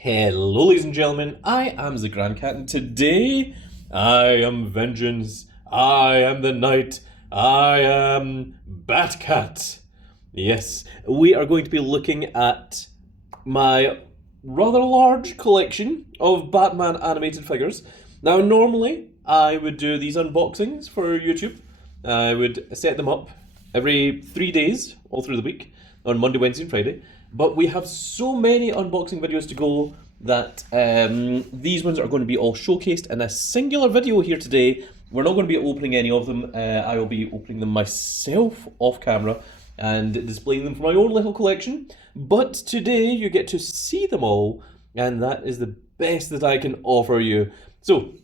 Hello, ladies and gentlemen, I am the Grand Cat, and today I am vengeance, I am the knight, I am Batcat. Yes, we are going to be looking at my rather large collection of Batman animated figures. Now, normally I would do these unboxings for YouTube. I would set them up every 3 days, all through the week, on Monday, Wednesday, and Friday. But we have so many unboxing videos to go that these ones are going to be all showcased in a singular video here today. We're not going to be opening any of them. I will be opening them myself off camera and displaying them for my own little collection. But today you get to see them all, and that is the best that I can offer you. So,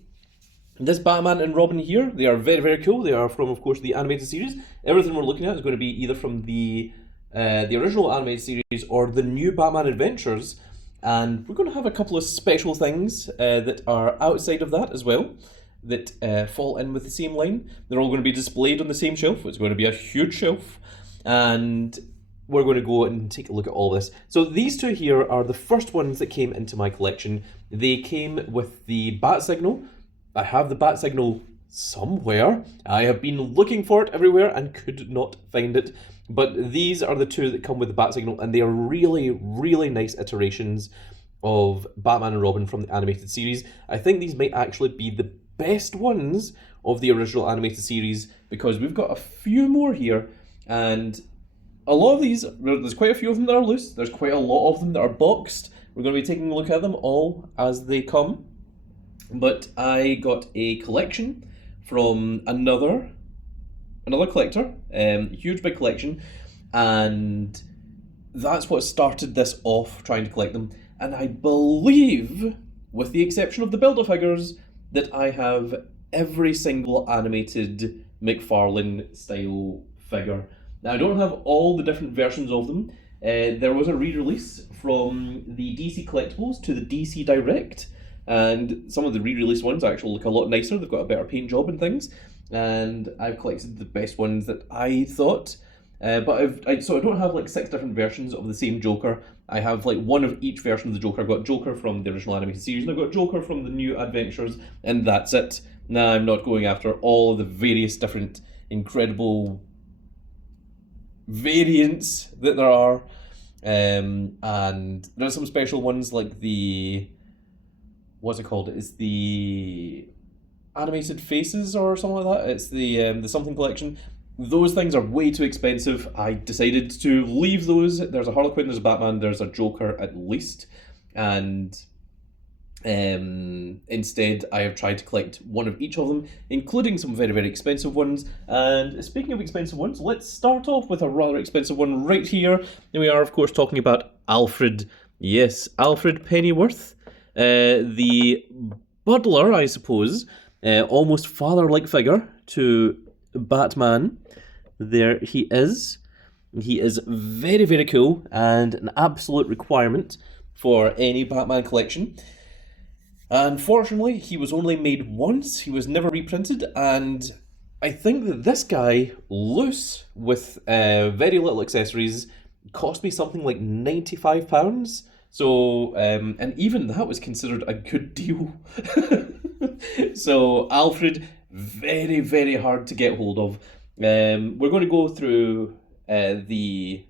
this Batman and Robin here, they are very, very cool. They are from, of course, the animated series. Everything we're looking at is going to be either from the original animated series or the new Batman Adventures. And we're going to have a couple of special things that are outside of that as well, that fall in with the same line. They're all going to be displayed on the same shelf. It's going to be a huge shelf. And we're going to go and take a look at all this. So these two here are the first ones that came into my collection. They came with the bat signal. I have the bat signal somewhere. I have been looking for it everywhere and could not find it. But these are the two that come with the bat signal, and they are really, really nice iterations of Batman and Robin from the animated series. I think these might actually be the best ones of the original animated series, because we've got a few more here, and a lot of these, there's quite a few of them that are loose, there's quite a lot of them that are boxed. We're going to be taking a look at them all as they come. But I got a collection from another collector, huge big collection, and that's what started this off, trying to collect them. And I believe, with the exception of the Build-A-Figures, that I have every single animated McFarlane style figure. Now, I don't have all the different versions of them. There was a re-release from the DC Collectibles to the DC Direct, and some of the re-release ones actually look a lot nicer. They've got a better paint job and things, and I've collected the best ones that I thought. But so I don't have like 6 different versions of the same Joker. I have like one of each version of the Joker. I've got Joker from the original animated series, and I've got Joker from the new Adventures, and that's it. Now I'm not going after all of the various different incredible variants that there are. And there are some special ones like the... what's it called? It's the animated faces or something like that. It's the something collection. Those things are way too expensive. I decided to leave those. There's a Harley Quinn, there's a Batman, there's a Joker at least, and instead I have tried to collect one of each of them, including some very, very expensive ones. And speaking of expensive ones, let's start off with a rather expensive one right here. And we are, of course, talking about Alfred. Yes, Alfred Pennyworth. The butler, I suppose, almost father-like figure to Batman. There he is. He is very, very cool and an absolute requirement for any Batman collection. Unfortunately, he was only made once. He was never reprinted, and I think that this guy, loose with very little accessories, cost me something like £95. So, and even that was considered a good deal. So, Alfred, very, very hard to get hold of. We're going to go through the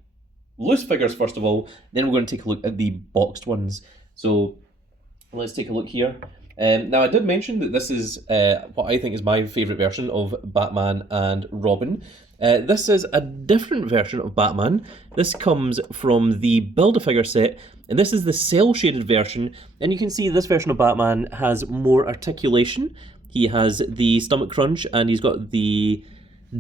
loose figures first of all, then we're going to take a look at the boxed ones. So, let's take a look here. Now, I did mention that this is what I think is my favourite version of Batman and Robin. This is a different version of Batman. This comes from the Build-A-Figure set, and this is the cel-shaded version. And you can see this version of Batman has more articulation. He has the stomach crunch, and he's got the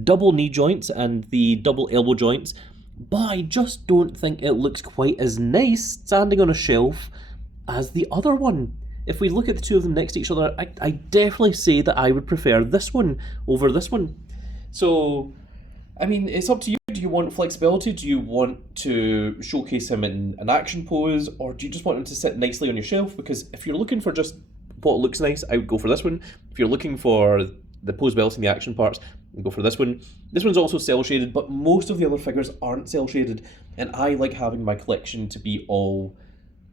double knee joints and the double elbow joints. But I just don't think it looks quite as nice standing on a shelf as the other one. If we look at the two of them next to each other, I definitely say that I would prefer this one over this one. So, I mean, it's up to you. Do you want flexibility? Do you want to showcase him in an action pose? Or do you just want him to sit nicely on your shelf? Because if you're looking for just what looks nice, I would go for this one. If you're looking for the pose belts and the action parts, go for this one. This one's also cel-shaded, but most of the other figures aren't cel-shaded, and I like having my collection to be all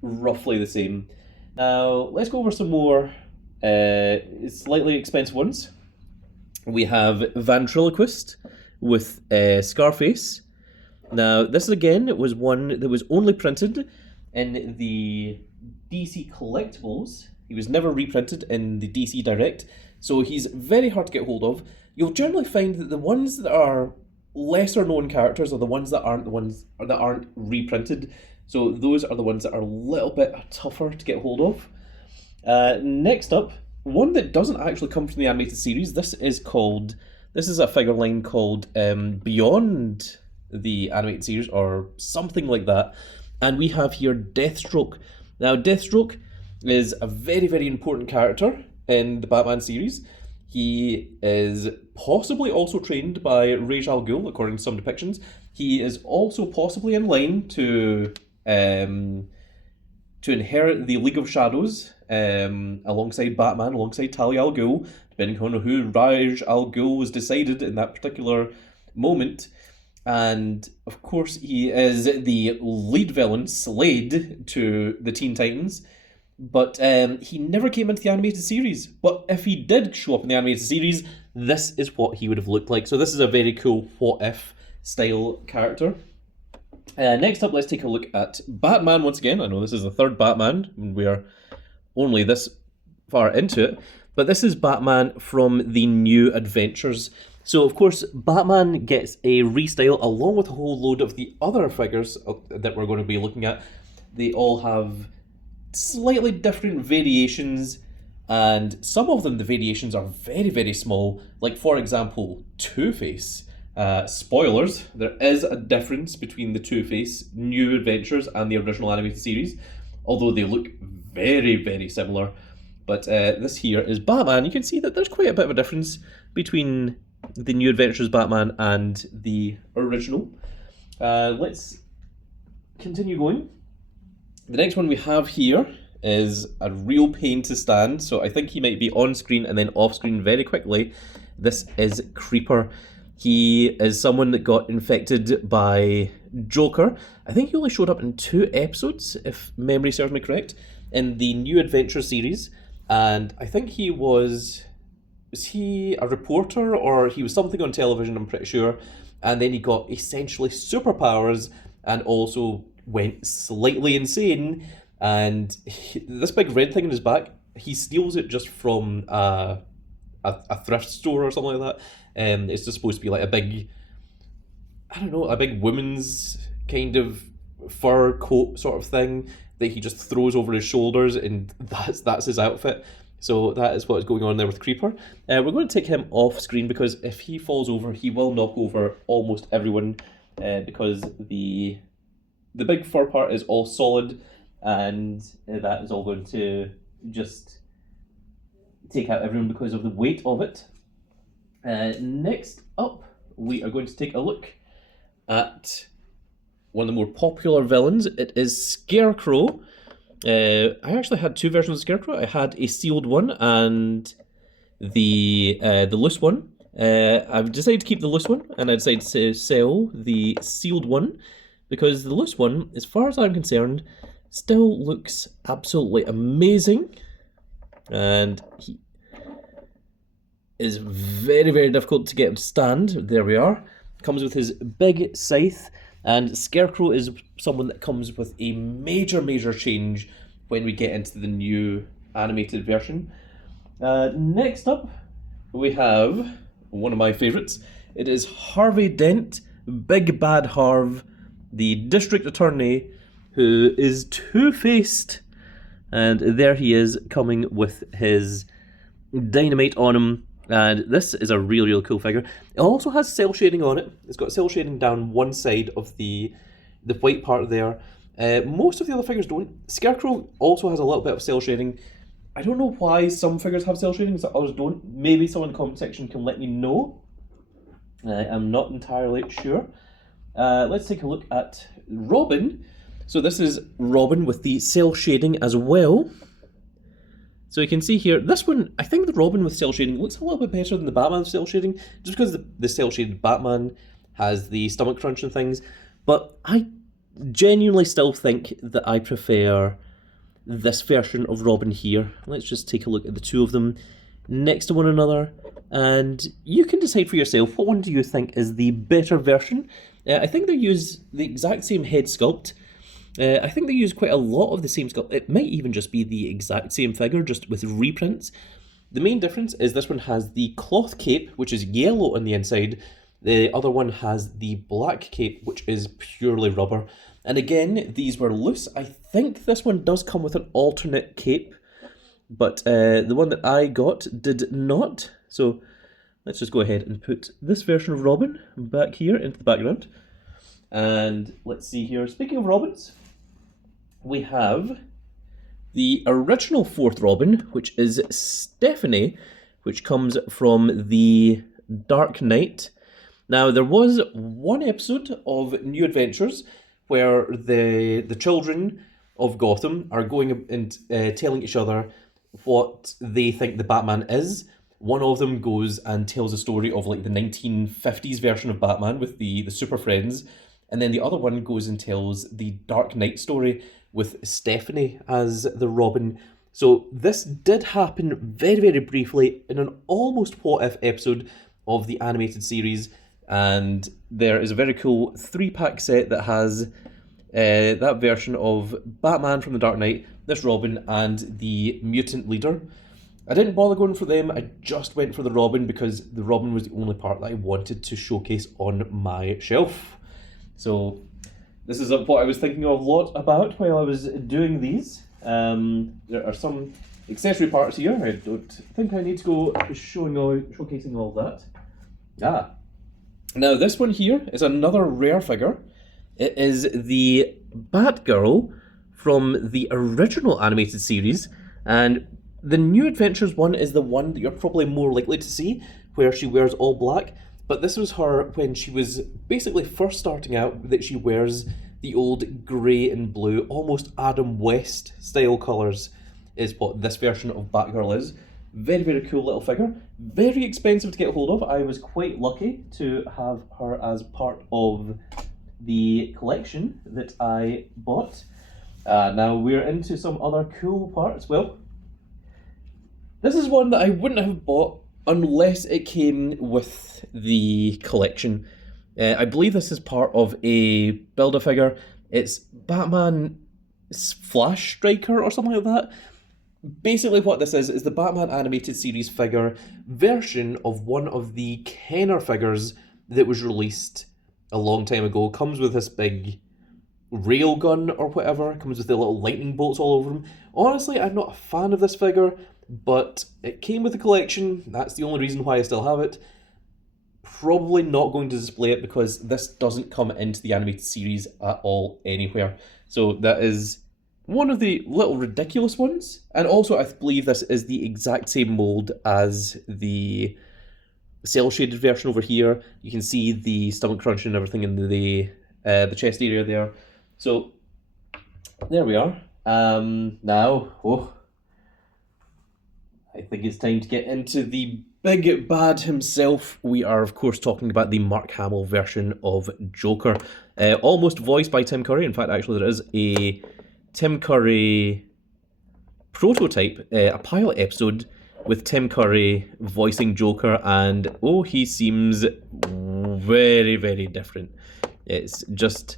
roughly the same. Now, let's go over some more slightly expensive ones. We have Ventriloquist with Scarface. Now, this again was one that was only printed in the DC Collectibles. He was never reprinted in the DC Direct, so he's very hard to get hold of. You'll generally find that the ones that are lesser known characters are the ones that aren't reprinted. So those are the ones that are a little bit tougher to get hold of. Next up, one that doesn't actually come from the animated series. This is a figure line called Beyond the animated series or something like that. And we have here Deathstroke. Now, Deathstroke is a very, very important character in the Batman series. He is possibly also trained by Ra's al Ghul, according to some depictions. He is also possibly in line to inherit the League of Shadows alongside Batman, alongside Talia al Ghul, depending on who Ra's al Ghul was decided in that particular moment. And of course, he is the lead villain, Slade, to the Teen Titans. But he never came into the animated series. But if he did show up in the animated series, this is what he would have looked like. So this is a very cool what-if style character. Next up, let's take a look at Batman once again. I know this is the third Batman, and we are only this far into it. But this is Batman from the New Adventures. So, of course, Batman gets a restyle along with a whole load of the other figures that we're going to be looking at. They all have slightly different variations, and some of them, the variations are very, very small. Like, for example, Two-Face. Spoilers, there is a difference between the Two-Face New Adventures and the original animated series, although they look very, very similar. But this here is Batman. You can see that there's quite a bit of a difference between the New Adventures Batman and the original. Let's continue going. The next one we have here is a real pain to stand, so I think he might be on screen and then off screen very quickly. This is Creeper. He is someone that got infected by Joker. I think he only showed up in 2 episodes, if memory serves me correct, in the New Adventure series. And I think he was he a reporter or he was something on television, I'm pretty sure. And then he got essentially superpowers and also went slightly insane. And this big red thing in his back, he steals it just from a thrift store or something like that. It's just supposed to be like a big, I don't know, a big woman's kind of fur coat sort of thing that he just throws over his shoulders, and that's his outfit. So that is what is going on there with Creeper. We're going to take him off screen because if he falls over, he will knock over almost everyone because the big fur part is all solid, and that is all going to just take out everyone because of the weight of it. Next up, we are going to take a look at one of the more popular villains. It is Scarecrow. I actually had 2 versions of Scarecrow. I had a sealed one and the loose one. I've decided to keep the loose one, and I decided to sell the sealed one because the loose one, as far as I'm concerned, still looks absolutely amazing, and he is very, very difficult to get him to stand. There we are. Comes with his big scythe, and Scarecrow is someone that comes with a major, major change when we get into the new animated version. Next up, we have one of my favourites. It is Harvey Dent, Big Bad Harv, the District Attorney, who is two-faced. And there he is, coming with his dynamite on him. And this is a really, really cool figure. It also has cell shading on it. It's got cell shading down one side of the white part there. Most of the other figures don't. Scarecrow also has a little bit of cell shading. I don't know why some figures have cell shading, so others don't. Maybe someone in the comment section can let me know. I'm not entirely sure. Let's take a look at Robin. So this is Robin with the cell shading as well. So you can see here, this one, I think the Robin with cell shading looks a little bit better than the Batman cell shading, just because the cell shaded Batman has the stomach crunch and things. But I genuinely still think that I prefer this version of Robin here. Let's just take a look at the two of them next to one another, and you can decide for yourself, what one do you think is the better version? I think they use the exact same head sculpt. I think they use quite a lot of the same sculpt. It might even just be the exact same figure, just with reprints. The main difference is this one has the cloth cape, which is yellow on the inside. The other one has the black cape, which is purely rubber. And again, these were loose. I think this one does come with an alternate cape, but the one that I got did not. So let's just go ahead and put this version of Robin back here into the background. And let's see here, speaking of Robins, we have the original fourth Robin, which is Stephanie, which comes from the Dark Knight. Now, there was one episode of New Adventures where the children of Gotham are going and telling each other what they think the Batman is. One of them goes and tells a story of like the 1950s version of Batman with the Super Friends, and then the other one goes and tells the Dark Knight story with Stephanie as the Robin. So this did happen very, very briefly in an almost what-if episode of the animated series, and there is a very cool 3-pack set that has that version of Batman from the Dark Knight, this Robin, and the mutant leader. I didn't bother going for them, I just went for the Robin because the Robin was the only part that I wanted to showcase on my shelf. So this is what I was thinking a lot about while I was doing these. There are some accessory parts here. I don't think I need to go showcasing all that. Now this one here is another rare figure. It is the Batgirl from the original animated series, and the New Adventures one is the one that you're probably more likely to see, where she wears all black, but this was her when she was basically first starting out, that she wears the old grey and blue, almost Adam West style colours, is what this version of Batgirl is. Very, very cool little figure. Very expensive to get hold of. I was quite lucky to have her as part of the collection that I bought. Now we're into some other cool parts. Well, this is one that I wouldn't have bought unless it came with the collection. I believe this is part of a Build-A-Figure. It's Batman Flash Striker or something like that. Basically what this is the Batman animated series figure version of one of the Kenner figures that was released a long time ago. Comes with this big rail gun or whatever, comes with the little lightning bolts all over him. Honestly, I'm not a fan of this figure, but it came with the collection. That's the only reason why I still have it. Probably not going to display it because this doesn't come into the animated series at all anywhere. So that is one of the little ridiculous ones. And also I believe this is the exact same mold as the cel-shaded version over here. You can see the stomach crunch and everything in the chest area there. So there we are. Now, I think it's time to get into the big bad himself. We are, of course, talking about the Mark Hamill version of Joker. Almost voiced by Tim Curry. In fact, actually, there is a Tim Curry prototype, a pilot episode with Tim Curry voicing Joker, and he seems very, very different. It's just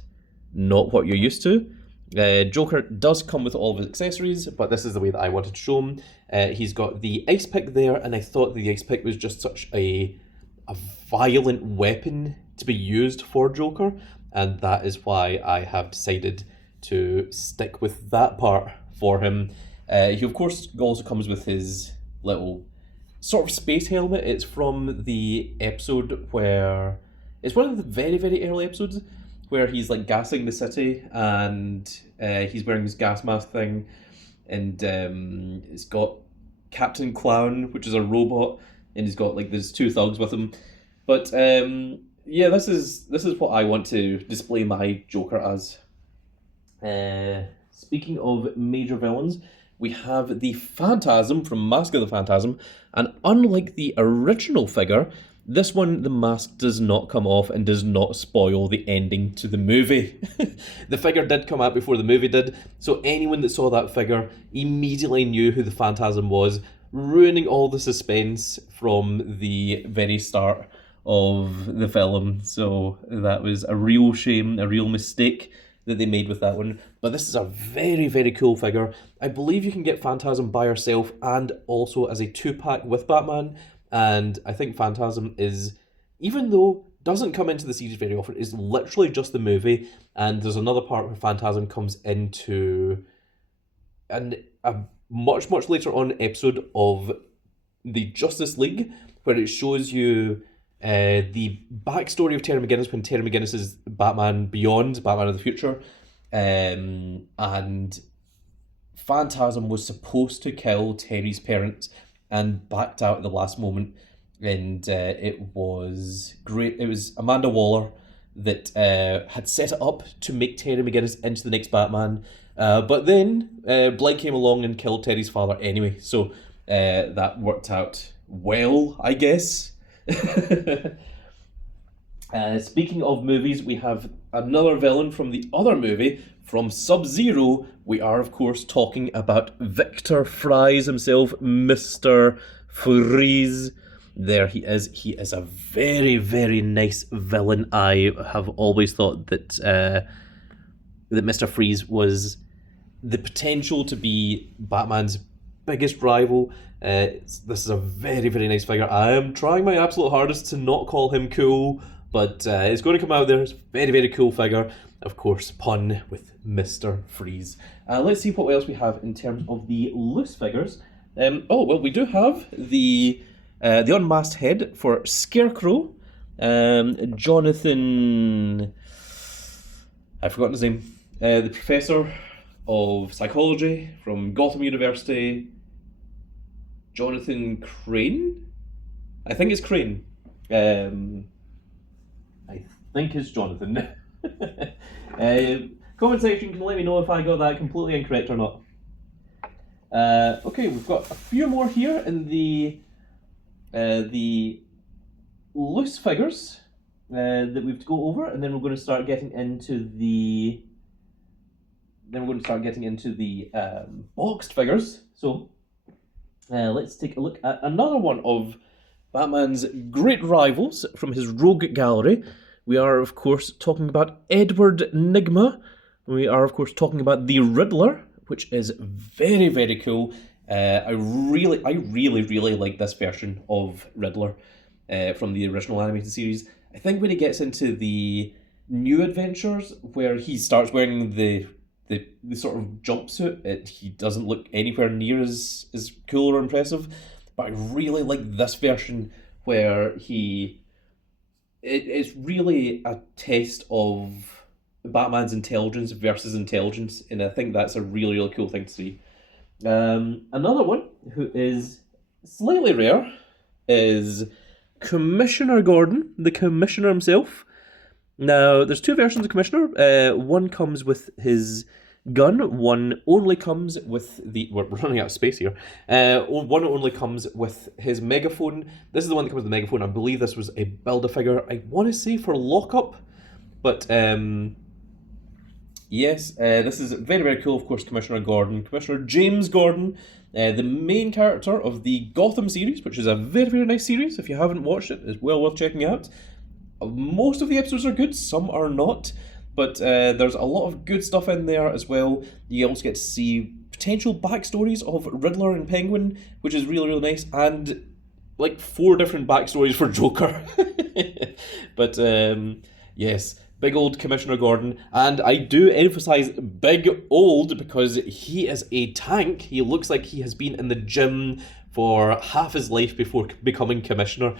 not what you're used to. Joker does come with all of his accessories, but this is the way that I wanted to show him. He's got the ice pick there, and I thought the ice pick was just such a violent weapon to be used for Joker, and that is why I have decided to stick with that part for him. He of course also comes with his little sort of space helmet. It's from the episode where... It's one of the very, very early episodes where he's like gassing the city, and he's wearing his gas mask thing, and it's got Captain Clown, which is a robot, and he's got like there's two thugs with him. But yeah, this is what I want to display my Joker as. Speaking of major villains, we have the Phantasm from Mask of the Phantasm, and unlike the original figure, This one, the mask does not come off and does not spoil the ending to the movie. The figure did come out before the movie did, so anyone that saw that figure immediately knew who the Phantasm was, ruining all the suspense from the very start of the film. So that was a real shame, a real mistake that they made with that one. But this is a very, very cool figure. I believe you can get Phantasm by herself and also as a 2-pack with Batman. And I think Phantasm is, even though doesn't come into the series very often, is literally just the movie. And there's another part where Phantasm comes into a much, much later on episode of the Justice League, where it shows you the backstory of Terry McGinnis when Terry McGinnis is Batman Beyond, Batman of the Future. And Phantasm was supposed to kill Terry's parents and backed out at the last moment, and it was great. It was Amanda Waller that had set it up to make Terry McGinnis into the next Batman, but then Blake came along and killed Terry's father anyway, so that worked out well, I guess. Speaking of movies, we have another villain from the other movie, from Sub-Zero. We are, of course, talking about Victor Fries himself, Mr. Freeze. There he is. He is a very, very nice villain. I have always thought that that Mr. Freeze was the potential to be Batman's biggest rival. This is a very, very nice figure. I am trying my absolute hardest to not call him cool, but it's going to come out there. It's a very, very cool figure. Of course, pun with Mr. Freeze. Let's see what else we have in terms of the loose figures. We do have the unmasked head for Scarecrow. Jonathan... I've forgotten his name. The professor of psychology from Gotham University. Jonathan Crane? I think it's Crane. I think it's Jonathan. Comment section can let me know if I got that completely incorrect or not. Okay, we've got a few more here in the loose figures that we've to go over, and then we're going to start getting into the boxed figures. So let's take a look at another one of Batman's great rivals from his rogue gallery. We are, of course, talking about Edward Nygma. We are, of course, talking about the Riddler, which is very, very cool. I really like this version of Riddler from the original animated series. I think when he gets into the new adventures, where he starts wearing the sort of jumpsuit, he doesn't look anywhere near as cool or impressive. But I really like this version where it's really a test of Batman's intelligence versus intelligence, and I think that's a really, really cool thing to see. Another one who is slightly rare is Commissioner Gordon, the Commissioner himself. Now, there's two versions of Commissioner. One comes with his gun, one only comes with the... We're running out of space here. One only comes with his megaphone. This is the one that comes with the megaphone. I believe this was a Build-A-Figure, I want to say for Lockup, but yes, this is very, very cool. Of course, Commissioner Gordon, Commissioner James Gordon, the main character of the Gotham series, which is a very, very nice series. If you haven't watched it, it's well worth checking out. Most of the episodes are good, some are not, but there's a lot of good stuff in there as well. You also get to see potential backstories of Riddler and Penguin, which is really, really nice, and like 4 different backstories for Joker. But yes, big old Commissioner Gordon, and I do emphasize big old because he is a tank. He looks like he has been in the gym for half his life before becoming Commissioner.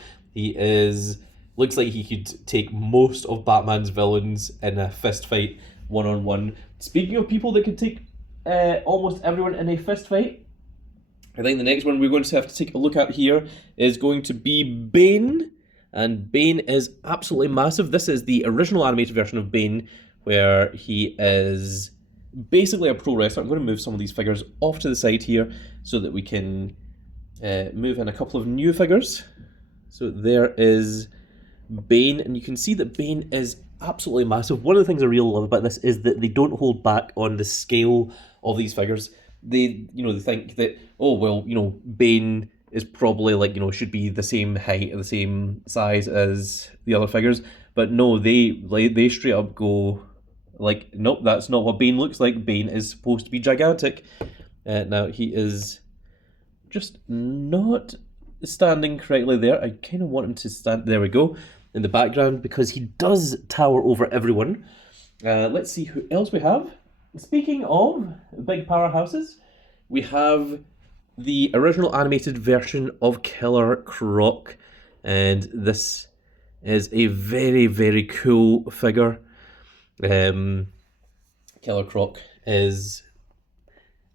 Looks like he could take most of Batman's villains in a fist fight, one-on-one. Speaking of people that could take almost everyone in a fist fight, I think the next one we're going to have to take a look at here is going to be Bane. And Bane is absolutely massive. This is the original animated version of Bane, where he is basically a pro wrestler. I'm going to move some of these figures off to the side here so that we can move in a couple of new figures. So there is Bane, and you can see that Bane is absolutely massive. One of the things I really love about this is that they don't hold back on the scale of these figures. They think that, oh well, Bane is probably like, should be the same height or the same size as the other figures, but no, they straight up go like, nope, that's not what Bane looks like. Bane is supposed to be gigantic. Now he is just not standing correctly there. I kind of want him to stand, there we go, in the background, because he does tower over everyone. Let's see who else we have. Speaking of big powerhouses, we have the original animated version of Killer Croc, and this is a very, very cool figure. Killer Croc is,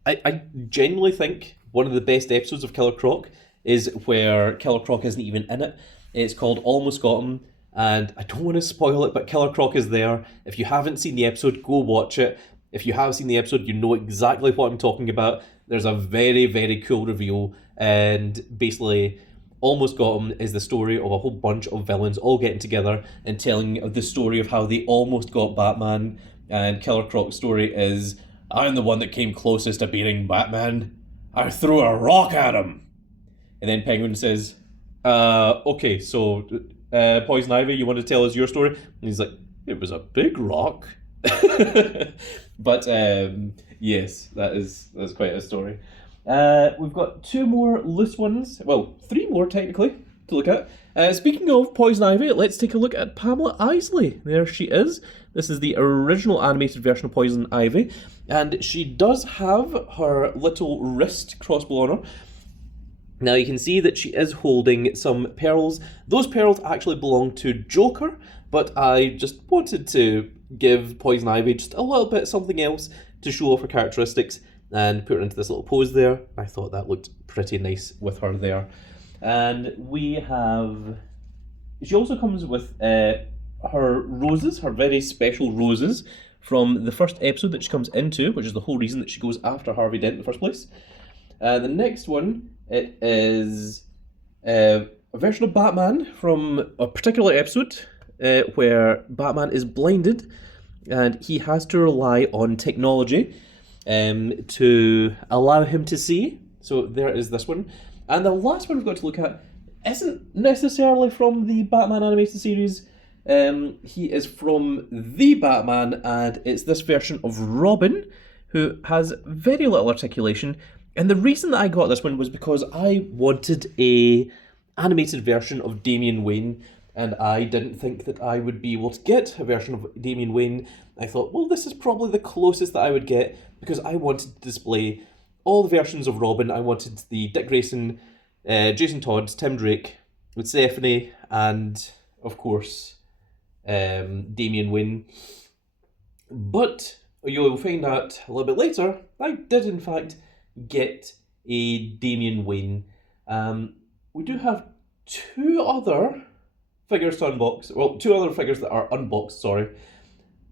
I genuinely think one of the best episodes of Killer Croc is where Killer Croc isn't even in it. It's called Almost Got Him, and I don't want to spoil it, but Killer Croc is there. If you haven't seen the episode, go watch it. If you have seen the episode, you know exactly what I'm talking about. There's a very, very cool reveal, and basically Almost Got Him is the story of a whole bunch of villains all getting together and telling the story of how they almost got Batman, and Killer Croc's story is, I'm the one that came closest to beating Batman. I threw a rock at him. And then Penguin says, okay, so Poison Ivy, you want to tell us your story? And he's like, it was a big rock. But yes, that's quite a story. We've got two more loose ones, well, three more technically to look at. Speaking of Poison Ivy, let's take a look at Pamela Isley. There she is. This is the original animated version of Poison Ivy, and she does have her little wrist crossbow on her. Now you can see that she is holding some pearls. Those pearls actually belong to Joker, but I just wanted to give Poison Ivy just a little bit something else to show off her characteristics and put her into this little pose there. I thought that looked pretty nice with her there. And we have... She also comes with her roses, her very special roses from the first episode that she comes into, which is the whole reason that she goes after Harvey Dent in the first place. The next one, it is a version of Batman from a particular episode where Batman is blinded and he has to rely on technology to allow him to see. So there is this one. And the last one we've got to look at isn't necessarily from the Batman animated series. He is from The Batman, and it's this version of Robin, who has very little articulation. And the reason that I got this one was because I wanted a animated version of Damian Wayne, and I didn't think that I would be able to get a version of Damian Wayne. I thought, well, this is probably the closest that I would get, because I wanted to display all the versions of Robin. I wanted the Dick Grayson, Jason Todd, Tim Drake, with Stephanie, and, of course, Damian Wayne. But you'll find out a little bit later, I did, in fact, get a Damian Wayne. We do have two other figures to unbox. Well, two other figures that are unboxed, sorry.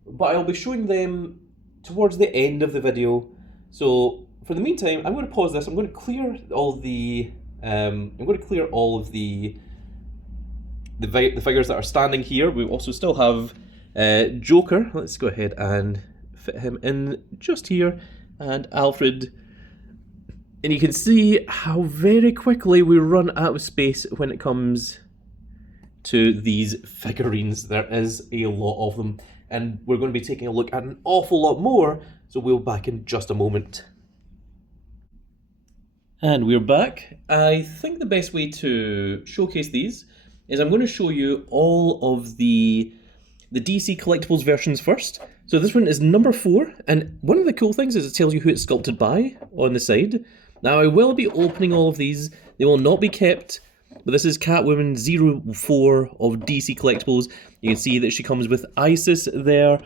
But I'll be showing them towards the end of the video. So for the meantime, I'm going to pause this. I'm going to clear all the of the figures that are standing here. We also still have Joker. Let's go ahead and fit him in just here, and Alfred. And you can see how very quickly we run out of space when it comes to these figurines. There is a lot of them, and we're going to be taking a look at an awful lot more, so we'll be back in just a moment. And we're back. I think the best way to showcase these is I'm going to show you all of the DC Collectibles versions first. So this one is number 4, and one of the cool things is it tells you who it's sculpted by on the side. Now I will be opening all of these. They will not be kept, but this is Catwoman 04 of DC Collectibles. You can see that she comes with Isis there.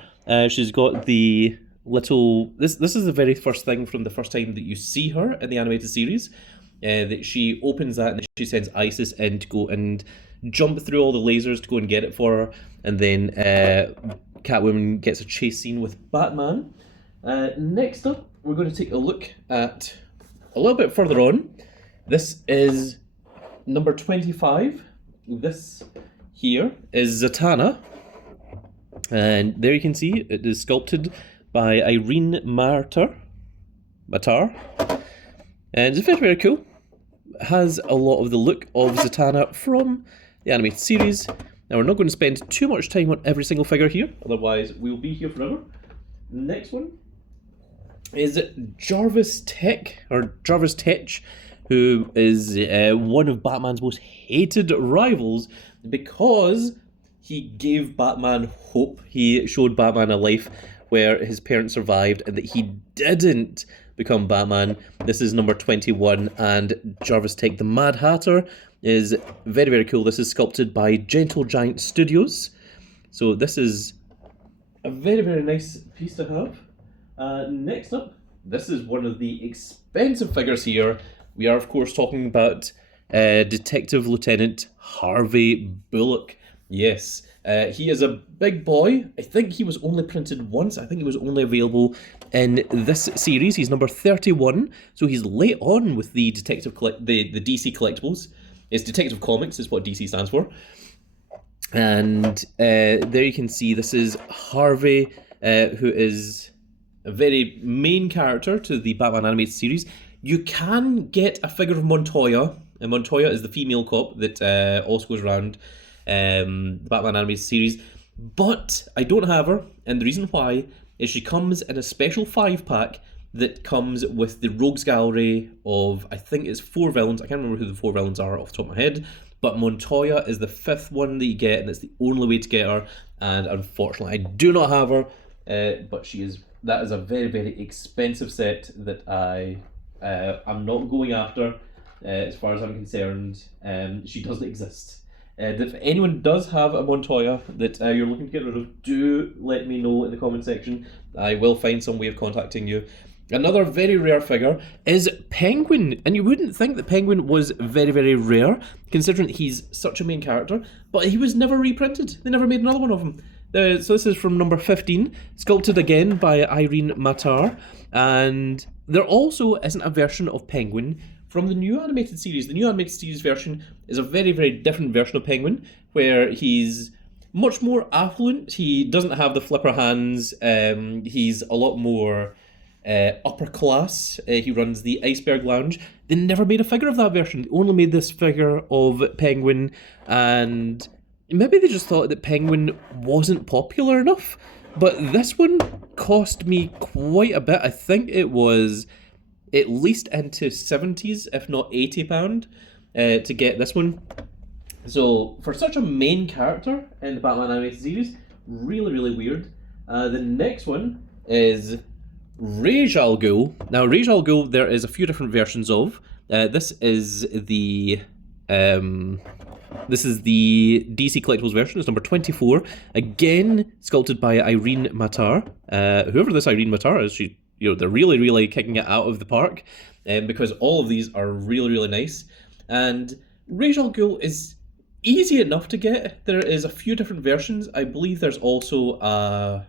She's got the little... This is the very first thing from the first time that you see her in the animated series. That she opens that and she sends Isis in to go and jump through all the lasers to go and get it for her. And then Catwoman gets a chase scene with Batman. Next up, we're going to take a look at... a little bit further on. This is number 25. this here is Zatanna, and there you can see it is sculpted by Irene Matar, and it's very cool. It has a lot of the look of Zatanna from the animated series. Now we're not going to spend too much time on every single figure here, otherwise we'll be here forever. Next one is Jarvis Tech, who is one of Batman's most hated rivals because he gave Batman hope. He showed Batman a life where his parents survived and that he didn't become Batman. This is number 21, and Jarvis Tech the Mad Hatter is very cool. This is sculpted by Gentle Giant Studios. So this is a very nice piece to have. Next up, this is one of the expensive figures here. We are, of course, talking about Detective Lieutenant Harvey Bullock. Yes, he is a big boy. I think he was only printed once. I think he was only available in this series. He's number 31, so he's late on with the the DC collectibles. It's Detective Comics is what DC stands for. And there you can see this is Harvey, who is a very main character to the Batman animated series. You can get a figure of Montoya, and Montoya is the female cop that also goes around the Batman animated series, but I don't have her, and the reason why is she comes in a special 5-pack that comes with the Rogues Gallery of, I think it's 4 villains. I can't remember who the 4 villains are off the top of my head, but Montoya is the 5th one that you get, and it's the only way to get her, and unfortunately I do not have her, but that is a very expensive set that I'm not going after, as far as I'm concerned. She doesn't exist. If anyone does have a Montoya that you're looking to get rid of, do let me know in the comment section. I will find some way of contacting you. Another very rare figure is Penguin, and you wouldn't think that Penguin was very rare, considering he's such a main character, but he was never reprinted. They never made another one of him. So this is from number 15, sculpted again by Irene Matar, and there also isn't a version of Penguin from the new animated series. The new animated series version is a very different version of Penguin, where he's much more affluent. He doesn't have the flipper hands. He's a lot more upper class. He runs the Iceberg Lounge. They never made a figure of that version. They only made this figure of Penguin, and maybe they just thought that Penguin wasn't popular enough. But this one cost me quite a bit. I think it was at least into 70s, if not £80, to get this one. So for such a main character in the Batman animated series, really weird. The next one is Ra's al Ghul. Now Ra's al Ghul, there is a few different versions of. This is the DC Collectibles version. It's number 24. Again, sculpted by Irene Matar. Whoever this Irene Matar is, they're really kicking it out of the park, because all of these are really nice. And Ra's al Ghul is easy enough to get. There is a few different versions. I believe there's also a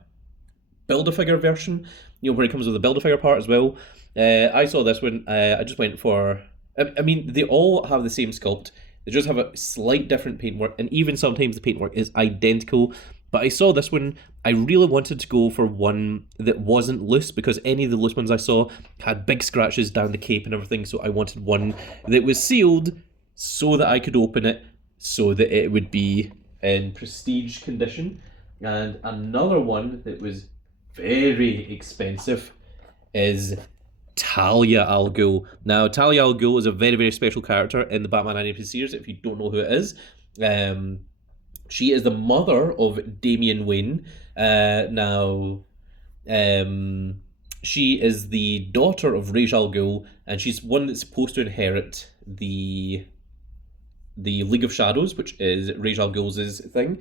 Build-A-Figure version, where it comes with a Build-A-Figure part as well. I saw this one. I just went for... I mean, they all have the same sculpt. They just have a slight different paintwork, and even sometimes the paintwork is identical. But I saw this one. I really wanted to go for one that wasn't loose, because any of the loose ones I saw had big scratches down the cape and everything, so I wanted one that was sealed so that I could open it, so that it would be in prestige condition. And another one that was very expensive is Talia al Ghul. Now, Talia al Ghul is a very special character in the Batman animated series, if you don't know who it is. She is the mother of Damian Wayne. She is the daughter of Ra's al Ghul, and she's one that's supposed to inherit the League of Shadows, which is Ra's al Ghul's thing.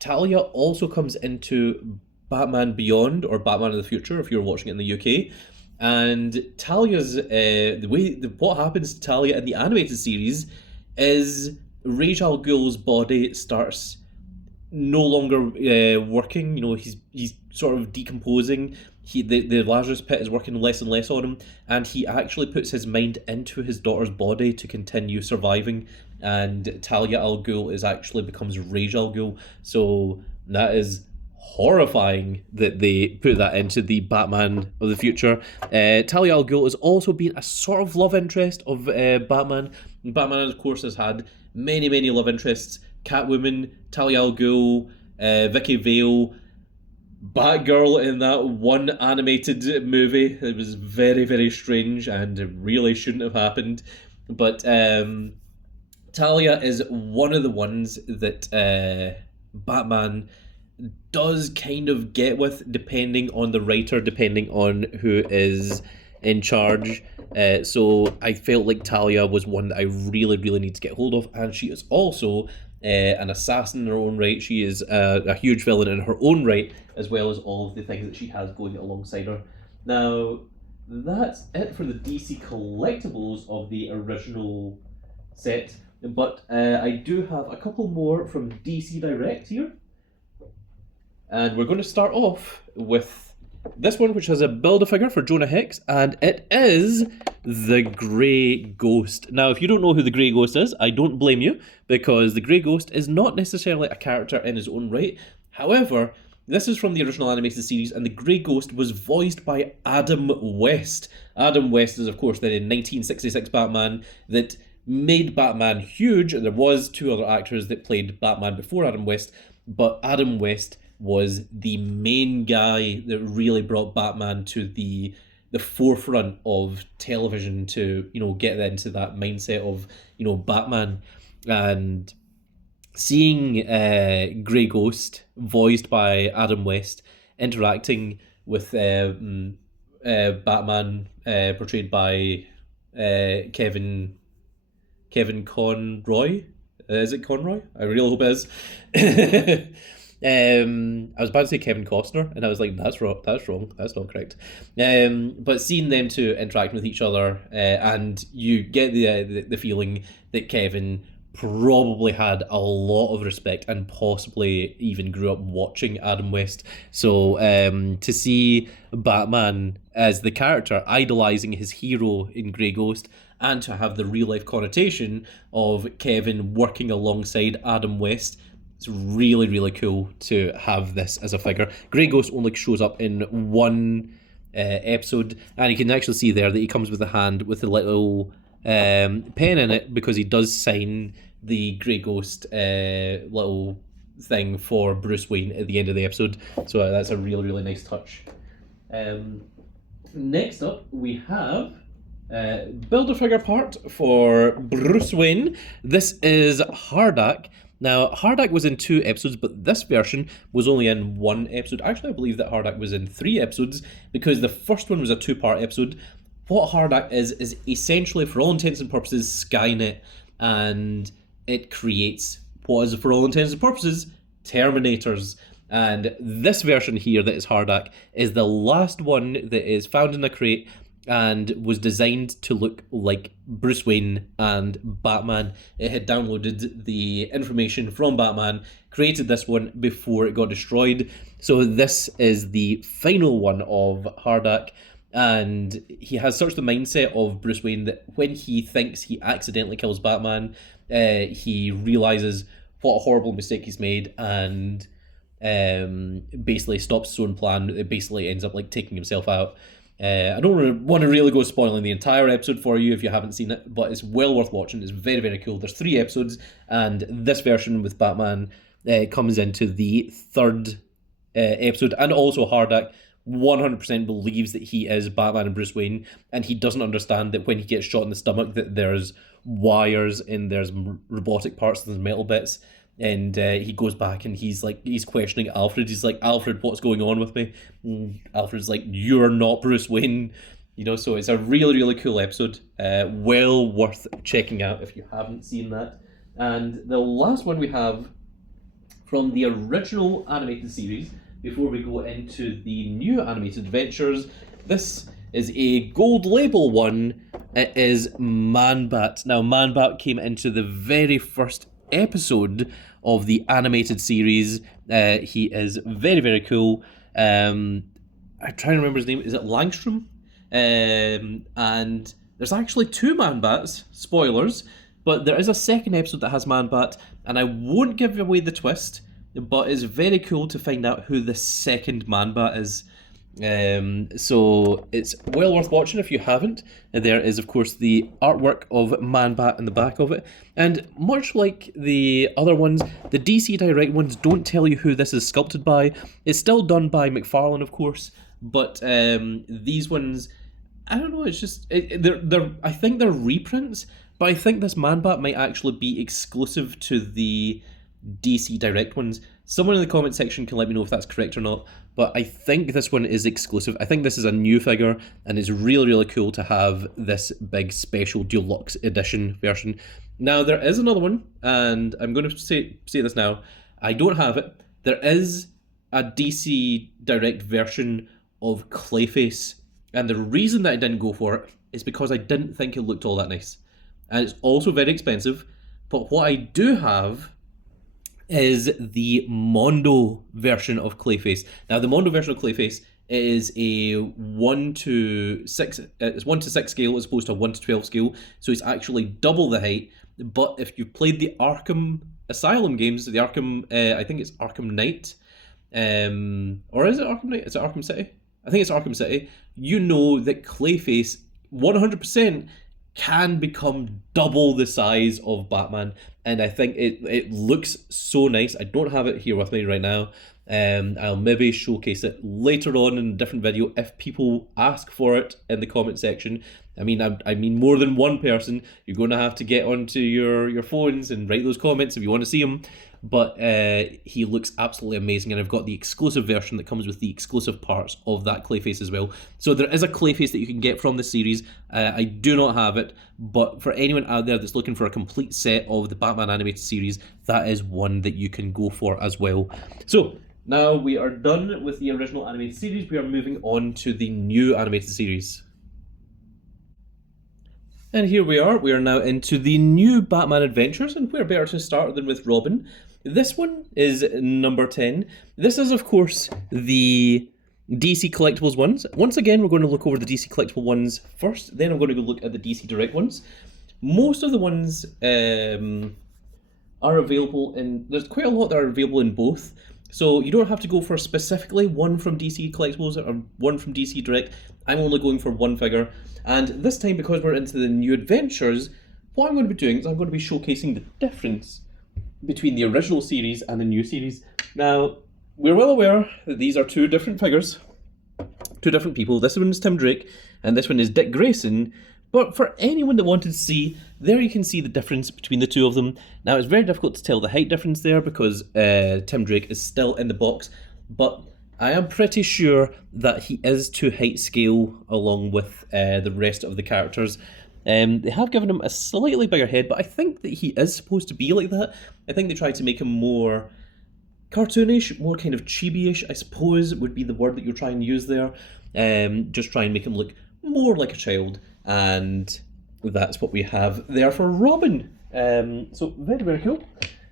Talia also comes into Batman Beyond, or Batman in the Future, if you're watching it in the UK. And Talia's what happens to Talia in the animated series is Ra's al Ghul's body starts no longer working. He's sort of decomposing. The Lazarus pit is working less and less on him, and he actually puts his mind into his daughter's body to continue surviving. And Talia al Ghul becomes Rage al Ghul. So that is horrifying that they put that into the Batman of the future. Talia al Ghul has also been a sort of love interest of Batman. Batman, of course, has had many, many love interests. Catwoman, Talia al Ghul, Vicky Vale, Batgirl in that one animated movie. It was very, very strange and it really shouldn't have happened. But Talia is one of the ones that Batman does kind of get with, depending on the writer, depending on who is in charge. So I felt like Talia was one that I really, really need to get hold of, and she is also an assassin in her own right. She is a huge villain in her own right, as well as all of the things that she has going alongside her. Now, that's it for the DC collectibles of the original set, but I do have a couple more from DC Direct here. And we're going to start off with this one, which has a Build-A-Figure for Jonah Hex, and it is the Grey Ghost. Now, if you don't know who the Grey Ghost is, I don't blame you, because the Grey Ghost is not necessarily a character in his own right. However, this is from the original animated series, and the Grey Ghost was voiced by Adam West. Adam West is, of course, the 1966 Batman that made Batman huge. There was two other actors that played Batman before Adam West, but Adam West was the main guy that really brought Batman to the forefront of television, to, you know, get into that mindset of, you know, Batman. And seeing Grey Ghost voiced by Adam West interacting with Batman portrayed by Kevin Conroy. Is it Conroy? I really hope it is. I was about to say Kevin Costner, and I was like, that's wrong, that's not correct. But seeing them two interact with each other, and you get the feeling that Kevin probably had a lot of respect and possibly even grew up watching Adam West. So to see Batman as the character idolizing his hero in Grey Ghost, and to have the real life connotation of Kevin working alongside Adam West, it's really, really cool to have this as a figure. Grey Ghost only shows up in one episode, and you can actually see there that he comes with a hand with a little pen in it, because he does sign the Grey Ghost little thing for Bruce Wayne at the end of the episode. So that's a really, really nice touch. Next up, we have Build-A-Figure part for Bruce Wayne. This is Hardak. Now, Hardak was in 2 episodes, but this version was only in 1 episode. Actually, I believe that Hardak was in 3 episodes, because the first one was a 2-part episode. What Hardak is essentially, for all intents and purposes, Skynet, and it creates what is, for all intents and purposes, Terminators. And this version here that is Hardak is the last one that is found in a crate and was designed to look like Bruce Wayne and Batman. It had downloaded the information from Batman, created this one before it got destroyed. So this is the final one of Hardak, and he has such the mindset of Bruce Wayne that when he thinks he accidentally kills Batman, he realizes what a horrible mistake he's made, and basically stops his own plan. It basically ends up like taking himself out. I don't want to really go spoiling the entire episode for you if you haven't seen it, but it's well worth watching. It's very, very cool. There's 3 episodes, and this version with Batman comes into the 3rd episode. And also Hardak 100% believes that he is Batman and Bruce Wayne, and he doesn't understand that when he gets shot in the stomach that there's wires and there's robotic parts and there's metal bits. And he goes back and he's questioning Alfred. He's like, Alfred, what's going on with me? And Alfred's like, you're not Bruce Wayne. You know, so it's a really, really cool episode. Well worth checking out if you haven't seen that. And the last one we have from the original animated series, before we go into the new animated adventures, this is a gold label one. It is Man-Bat. Now, Man-Bat came into the very first episode of the animated series. He is very, very cool. I'm trying to remember his name. Is it Langstrom? And there's actually two Man-Bats, spoilers, but there is a second episode that has Man-Bat, and I won't give away the twist, but it's very cool to find out who the second Man-Bat is. So it's well worth watching if you haven't. And there is, of course, the artwork of Man-Bat in the back of it. And much like the other ones, the DC Direct ones don't tell you who this is sculpted by. It's still done by McFarlane, of course, but these ones, I don't know. It's just they're I think they're reprints, but I think this Man-Bat might actually be exclusive to the DC Direct ones. Someone in the comment section can let me know if that's correct or not, but I think this one is exclusive. I think this is a new figure, and it's really, really cool to have this big special deluxe edition version. Now, there is another one, and I'm going to say this now. I don't have it. There is a DC Direct version of Clayface, and the reason that I didn't go for it is because I didn't think it looked all that nice. And it's also very expensive, but what I do have is the Mondo version of Clayface. Now, the Mondo version of Clayface is a 1:6. It's 1:6 scale as opposed to a 1:12 scale, so it's actually double the height. But if you've played the Arkham Asylum games, the Arkham, I think it's Arkham Knight, or is it Arkham Knight? Is it Arkham City? I think it's Arkham City. You know that Clayface 100% can become double the size of Batman, and I think it looks so nice. I don't have it here with me right now. I'll maybe showcase it later on in a different video if people ask for it in the comment section. I mean more than one person. You're going to have to get onto your phones and write those comments if you want to see him. But he looks absolutely amazing, and I've got the exclusive version that comes with the exclusive parts of that Clayface as well. So there is a Clayface that you can get from the series. I do not have it, but for anyone out there that's looking for a complete set of the Batman animated series, that is one that you can go for as well. So now we are done with the original animated series. We are moving on to the new animated series. And here we are. We are now into the new Batman Adventures, and where better to start than with Robin. This one is number 10. This is, of course, the DC Collectibles ones. Once again, we're going to look over the DC Collectible ones first, then I'm going to go look at the DC Direct ones. Most of the ones are available in... There's quite a lot that are available in both. So you don't have to go for specifically one from DC Collectibles or one from DC Direct. I'm only going for one figure. And this time, because we're into the new adventures, what I'm going to be doing is I'm going to be showcasing the difference between the original series and the new series. Now, we're well aware that these are two different figures, two different people. This one is Tim Drake, and this one is Dick Grayson. But for anyone that wanted to see, there you can see the difference between the two of them. Now, it's very difficult to tell the height difference there because Tim Drake is still in the box, but I am pretty sure that he is to height scale along with the rest of the characters. They have given him a slightly bigger head, but I think that he is supposed to be like that. I think they tried to make him more cartoonish, more kind of chibi-ish, I suppose would be the word that you're trying to use there. Just try and make him look more like a child, and that's what we have there for Robin. So very, very cool.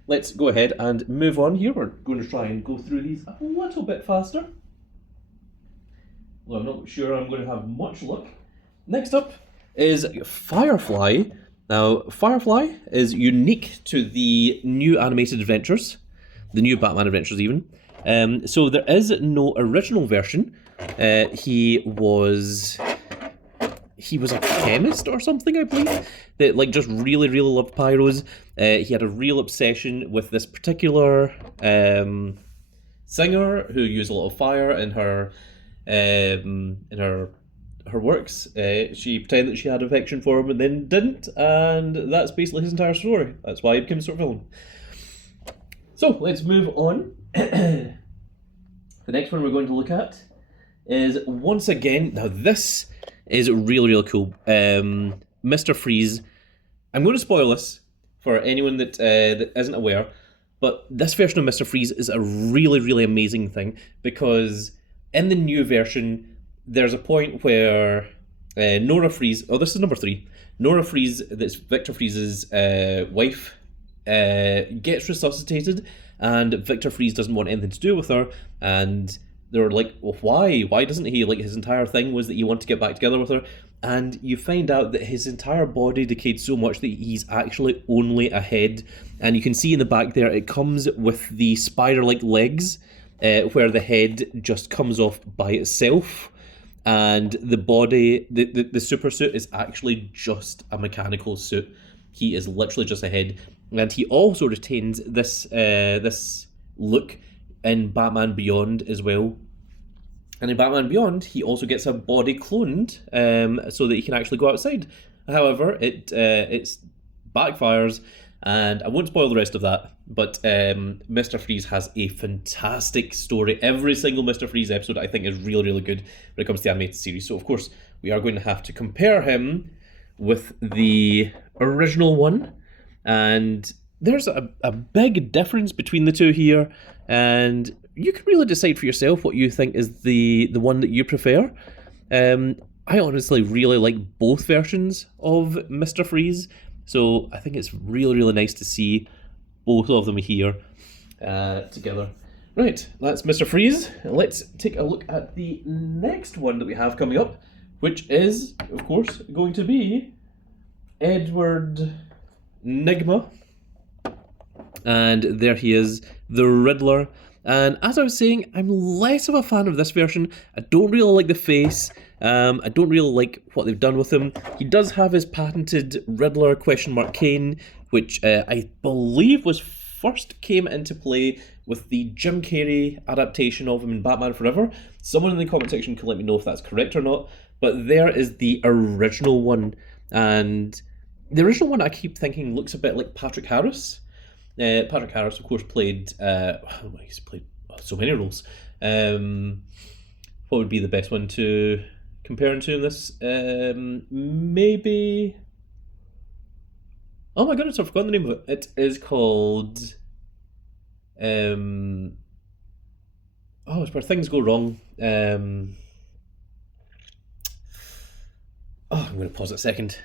Let's go ahead and move on here. We're going to try and go through these a little bit faster. Well, I'm not sure I'm going to have much luck. Next up is Firefly. Now, Firefly is unique to the new animated adventures, the new Batman Adventures even. So there is no original version. He was a chemist or something, I believe, that like just really, really loved pyros. He had a real obsession with this particular singer who used a lot of fire in her works. She pretended that she had affection for him and then didn't, and that's basically his entire story. That's why he became a sort of villain. So let's move on. The next one we're going to look at is, once again, now this is really, really cool. Mr. Freeze. I'm going to spoil this for anyone that isn't aware, but this version of Mr. Freeze is a really, really amazing thing, because in the new version, there's a point where Nora Freeze, this is number 3, Nora Freeze, that's Victor Freeze's wife, gets resuscitated, and Victor Freeze doesn't want anything to do with her, and they're like, well, why? Why doesn't he? Like, his entire thing was that he wanted to get back together with her. And you find out that his entire body decayed so much that he's actually only a head. And you can see in the back there, it comes with the spider-like legs, where the head just comes off by itself. And the body, the super suit is actually just a mechanical suit. He is literally just a head. And he also retains this this look in Batman Beyond as well. And in Batman Beyond, he also gets a body cloned so that he can actually go outside. However, it backfires, and I won't spoil the rest of that, but Mr. Freeze has a fantastic story. Every single Mr. Freeze episode, I think, is really, really good when it comes to the animated series. So, of course, we are going to have to compare him with the original one, and there's a big difference between the two here, and you can really decide for yourself what you think is the one that you prefer. I honestly really like both versions of Mr. Freeze, so I think it's really, really nice to see both of them here together. Right, that's Mr. Freeze. Let's take a look at the next one that we have coming up, which is, of course, going to be Edward Nygma. And there he is, the Riddler. And as I was saying, I'm less of a fan of this version. I don't really like the face. I don't really like what they've done with him. He does have his patented Riddler Cane, which I believe was first came into play with the Jim Carrey adaptation of him in Batman Forever. Someone in the comment section can let me know if that's correct or not. But there is the original one. And the original one, I keep thinking, looks a bit like Patrick Harris. Patrick Harris, of course, played he's played so many roles. What would be the best one to compare him to in this? Maybe. Oh my goodness, I've forgotten the name of it. It is called. Oh, it's where things go wrong. I'm going to pause it a second.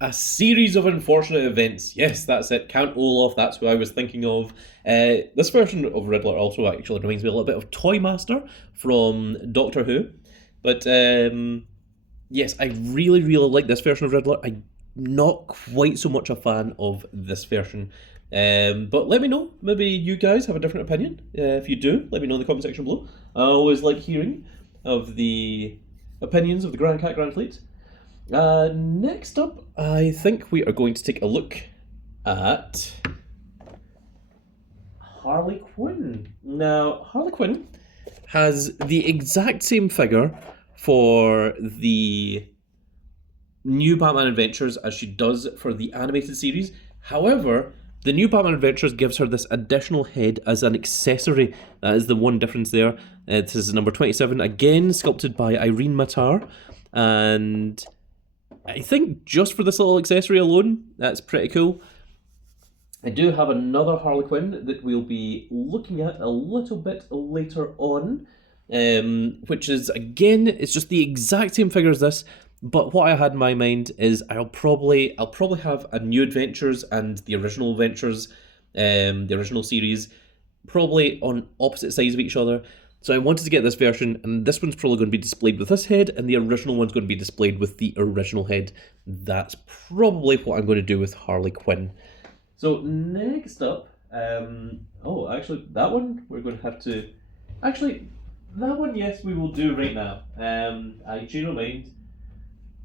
A series of unfortunate events. Yes, that's it. Count Olaf, that's who I was thinking of. This version of Riddler also actually reminds me a little bit of Toymaster from Doctor Who. But yes, I really, really like this version of Riddler. I'm not quite so much a fan of this version. But let me know. Maybe you guys have a different opinion. If you do, let me know in the comment section below. I always like hearing of the opinions of the Grand Cat Grand Fleet. Next up, I think we are going to take a look at Harley Quinn. Now, Harley Quinn has the exact same figure for the new Batman Adventures as she does for the animated series. However, the new Batman Adventures gives her this additional head as an accessory. That is the one difference there. This is number 27, again sculpted by Irene Matar, and I think just for this little accessory alone, that's pretty cool. I do have another Harley Quinn that we'll be looking at a little bit later on, which is, again, it's just the exact same figure as this, but what I had in my mind is I'll probably have a New Adventures and the original Adventures, the original series, probably on opposite sides of each other. So I wanted to get this version, and this one's probably going to be displayed with this head, and the original one's going to be displayed with the original head. That's probably what I'm going to do with Harley Quinn. So next up, actually, that one we're going to have to... Actually, that one, yes, we will do right now. I change my mind.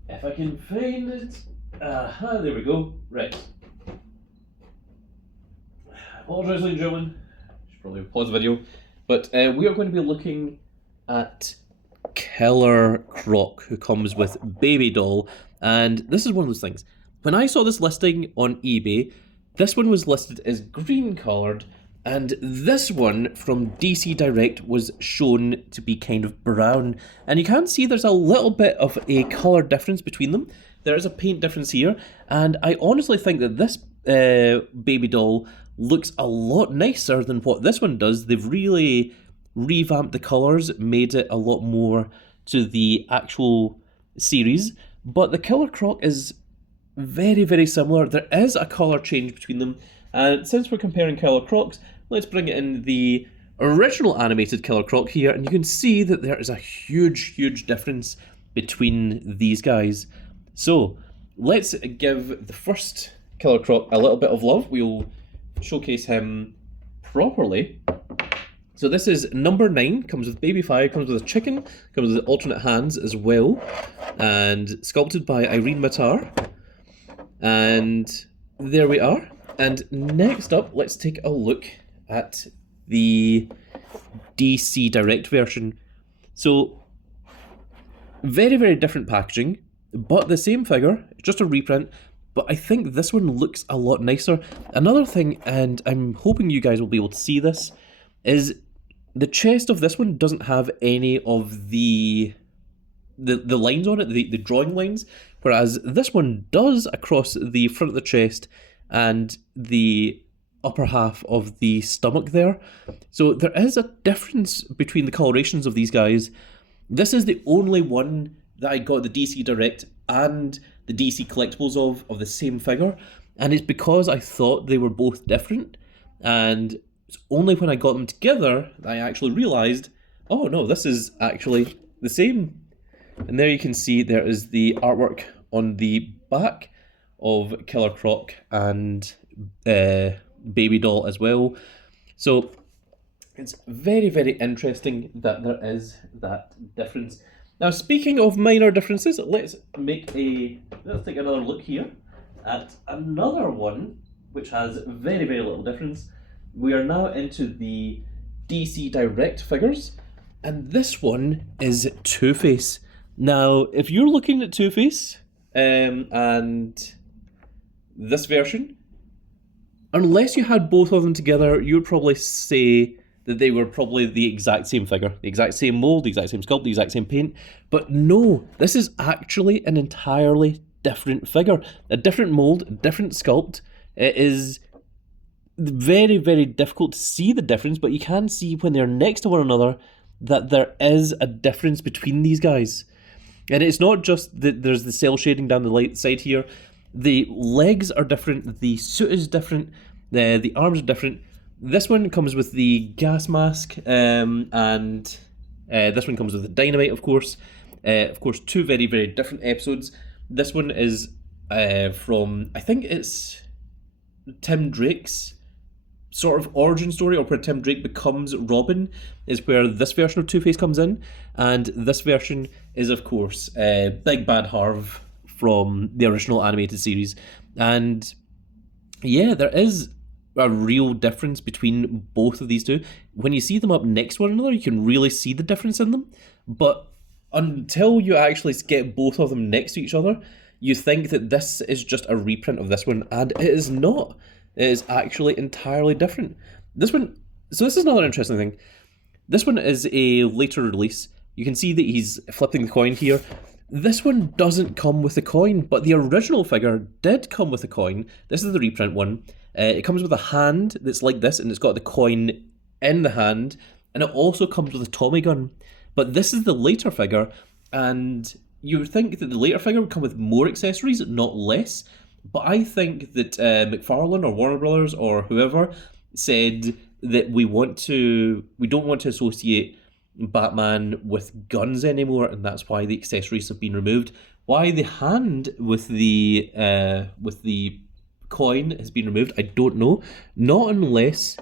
If I can find it... there we go. Right. I apologise, ladies and gentlemen. Should probably pause the video. But we are going to be looking at Killer Croc, who comes with Baby Doll. And this is one of those things. When I saw this listing on eBay, this one was listed as green coloured, and this one from DC Direct was shown to be kind of brown. And you can see there's a little bit of a colour difference between them. There is a paint difference here, and I honestly think that this Baby Doll looks a lot nicer than what this one does. They've really revamped the colours, made it a lot more to the actual series, but the Killer Croc is very, very similar. There is a colour change between them, and since we're comparing Killer Crocs, let's bring it in the original animated Killer Croc here, and you can see that there is a huge difference between these guys. So let's give the first Killer Croc a little bit of love. We'll showcase him properly. So this is number 9, comes with Baby 5, comes with a chicken, comes with alternate hands as well, and sculpted by Irene Matar. And there we are. And next up, let's take a look at the DC Direct version. So, very different packaging, but the same figure, just a reprint, but I think this one looks a lot nicer. Another thing, and I'm hoping you guys will be able to see this, is the chest of this one doesn't have any of the lines on it, the drawing lines, whereas this one does across the front of the chest and the upper half of the stomach there. So there is a difference between the colorations of these guys. This is the only one that I got the DC Direct and the DC Collectibles of the same figure, and it's because I thought they were both different, and it's only when I got them together that I actually realised, oh no, this is actually the same. And there you can see there is the artwork on the back of Killer Croc and Baby Doll as well. So it's very interesting that there is that difference. Now, speaking of minor differences, let's take another look here at another one which has very little difference. We are now into the DC Direct figures, and this one is Two-Face. Now, if you're looking at Two-Face and this version, unless you had both of them together, you would probably say that they were probably the exact same figure, the exact same mold, the exact same sculpt, the exact same paint. But no, this is actually an entirely different figure, a different mold, a different sculpt. It is very difficult to see the difference, but you can see when they're next to one another that there is a difference between these guys. And it's not just that there's the cell shading down the side here. The legs are different, the suit is different, the arms are different. This one comes with the gas mask, and this one comes with the dynamite, of course. Of course, two very different episodes. This one is from, I think it's Tim Drake's sort of origin story, or where Tim Drake becomes Robin, is where this version of Two-Face comes in. And this version is, of course, Big Bad Harv from the original animated series. And yeah, there is a real difference between both of these two. When you see them up next to one another, you can really see the difference in them. But until you actually get both of them next to each other, you think that this is just a reprint of this one, and it is not. It is actually entirely different. This one, so this is another interesting thing. This one is a later release. You can see that he's flipping the coin here. This one doesn't come with the coin, but the original figure did come with a coin. This is the reprint one. It comes with a hand that's like this, and it's got the coin in the hand, and it also comes with a Tommy gun. But this is the later figure, and you would think that the later figure would come with more accessories, not less. But I think that McFarlane or Warner Brothers or whoever said that we don't want to associate Batman with guns anymore, and that's why the accessories have been removed. Why the hand with the coin has been removed, I don't know. Not unless,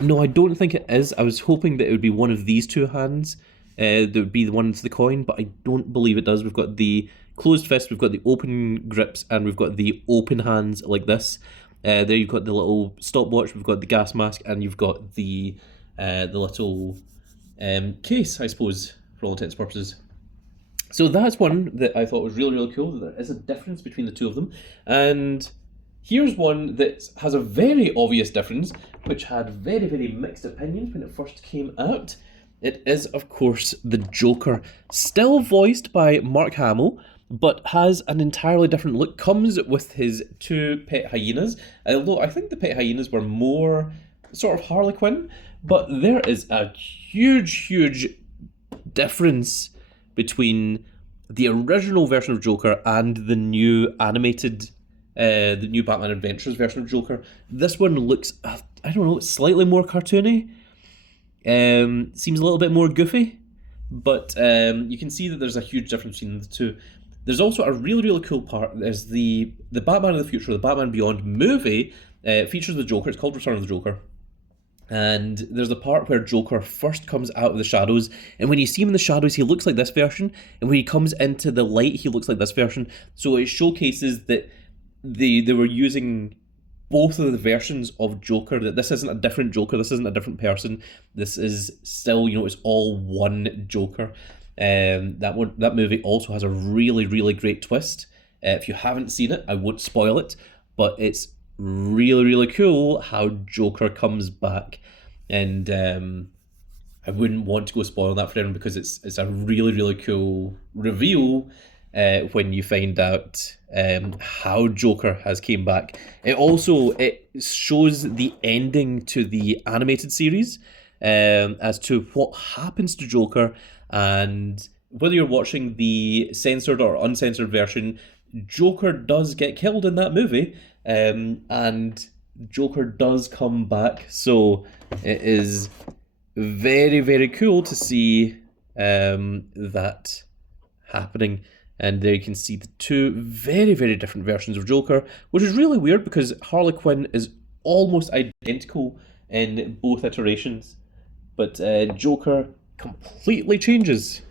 no, I don't think it is. I was hoping that it would be one of these two hands that would be the one with the coin, but I don't believe it does. We've got the closed fist, we've got the open grips, and we've got the open hands like this. There you've got the little stopwatch, we've got the gas mask, and you've got the little case, I suppose, for all intents and purposes. So that's one that I thought was really cool, that there is a difference between the two of them. And here's one that has a very obvious difference, which had very mixed opinions when it first came out. It is, of course, the Joker, still voiced by Mark Hamill, but has an entirely different look. Comes with his two pet hyenas, although I think the pet hyenas were more sort of Harley Quinn, but there is a huge difference between the original version of Joker and the new animated, the new Batman Adventures version of Joker. This one looks, I don't know, slightly more cartoony. seems a little bit more goofy, but you can see that there's a huge difference between the two. There's also a really, really cool part. There's the Batman of the Future, the Batman Beyond movie, features the Joker. It's called Return of the Joker. And there's a part where Joker first comes out of the shadows, and when you see him in the shadows, he looks like this version, and when he comes into the light, he looks like this version. So it showcases that they were using both of the versions of Joker, that this isn't a different Joker, this isn't a different person, this is still, it's all one Joker. That movie also has a really, really great twist. If you haven't seen it, I won't spoil it, but it's really, really cool how Joker comes back, and I wouldn't want to go spoil that for anyone because it's a really, really cool reveal when you find out how Joker has came back. It shows the ending to the animated series as to what happens to Joker, and whether you're watching the censored or uncensored version, Joker does get killed in that movie. And Joker does come back, so it is very, very cool to see that happening. And there you can see the two very, very different versions of Joker, which is really weird because Harley Quinn is almost identical in both iterations, but Joker completely changes.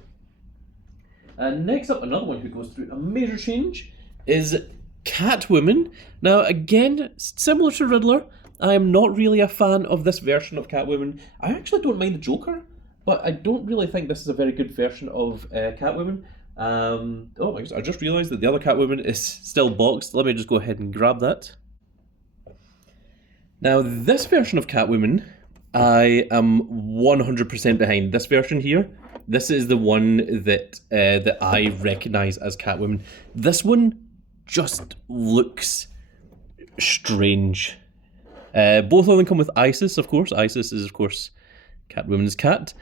And next up, another one who goes through a major change is Catwoman. Now, again, similar to Riddler, I am not really a fan of this version of Catwoman. I actually don't mind the Joker, but I don't really think this is a very good version of Catwoman. I just realised that the other Catwoman is still boxed. Let me just go ahead and grab that. Now, this version of Catwoman, I am 100% behind. This version here, this is the one that I recognise as Catwoman. This one just looks strange. Both of them come with Isis, of course. Isis is, of course, Catwoman's cat.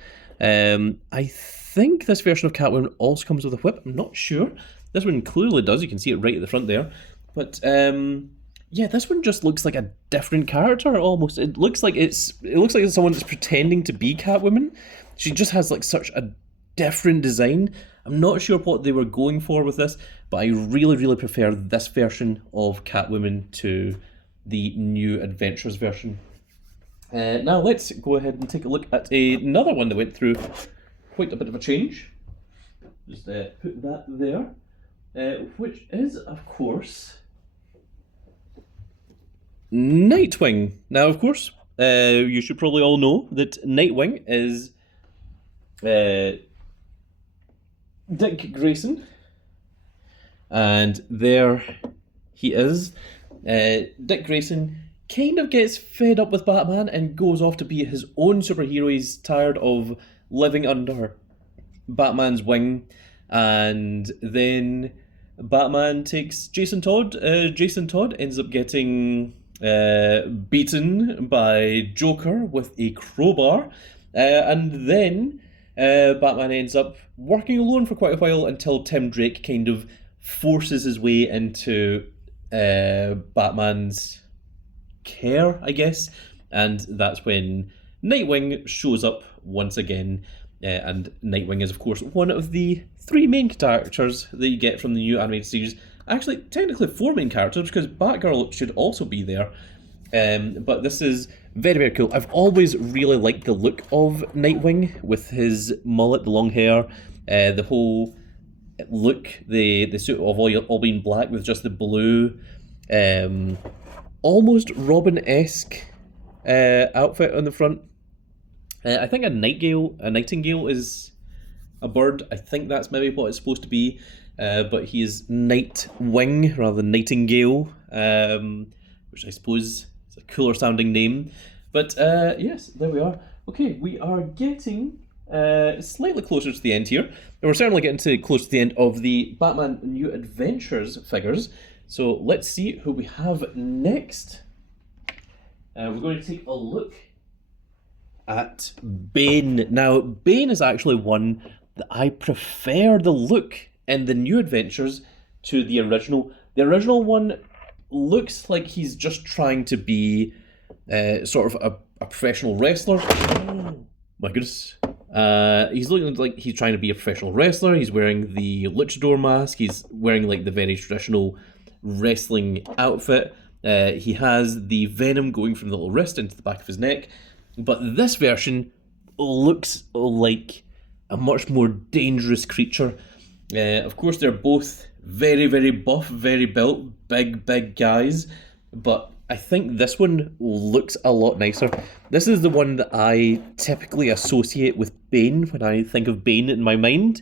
I think this version of Catwoman also comes with a whip. I'm not sure. This one clearly does. You can see it right at the front there. But yeah, this one just looks like a different character almost. It looks like it's someone that's pretending to be Catwoman. She just has like such a different design. I'm not sure what they were going for with this, but I really, really prefer this version of Catwoman to the New Adventures version. Now let's go ahead and take a look at another one that went through quite a bit of a change. Just put that there, which is, of course, Nightwing. Now, of course, you should probably all know that Nightwing is Dick Grayson, and there he is. Dick Grayson kind of gets fed up with Batman and goes off to be his own superhero. He's tired of living under Batman's wing, and then Batman takes Jason Todd. Jason Todd ends up getting beaten by Joker with a crowbar, and then Batman ends up working alone for quite a while until Tim Drake kind of forces his way into Batman's care, I guess, and that's when Nightwing shows up once again. And Nightwing is, of course, one of the three main characters that you get from the new animated series. Actually, technically four main characters, because Batgirl should also be there. But this is very, very cool. I've always really liked the look of Nightwing with his mullet, the long hair, the whole look, the suit of all being black with just the blue, almost Robin-esque outfit on the front. I think a nightingale is a bird. I think that's maybe what it's supposed to be, but he is Nightwing rather than Nightingale, which I suppose is a cooler sounding name. But yes, there we are. Okay, we are getting slightly closer to the end here. And we're certainly getting close to the end of the Batman New Adventures figures. So let's see who we have next. We're going to take a look at Bane. Now, Bane is actually one that I prefer the look in the New Adventures to the original. The original one looks like he's just trying to be sort of a professional wrestler. Oh my goodness. He's looking like he's trying to be a professional wrestler. He's wearing the luchador mask. He's wearing like the very traditional wrestling outfit. He has the venom going from the little wrist into the back of his neck. But this version looks like a much more dangerous creature. Of course, they're both very, very buff, very built, big guys. But I think this one looks a lot nicer. This is the one that I typically associate with Bane when I think of Bane in my mind,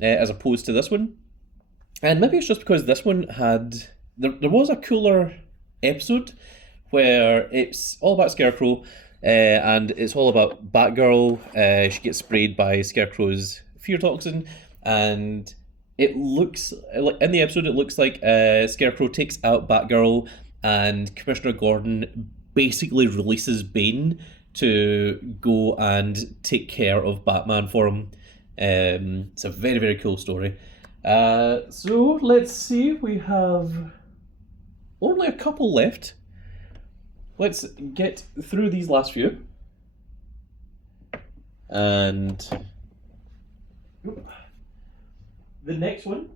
as opposed to this one. And maybe it's just because this one had... There was a cooler episode where it's all about Scarecrow, and it's all about Batgirl. She gets sprayed by Scarecrow's fear toxin, and it looks like in the episode it looks like Scarecrow takes out Batgirl, and Commissioner Gordon basically releases Bane to go and take care of Batman for him. It's a very, very cool story. So let's see, we have only a couple left. Let's get through these last few. And the next one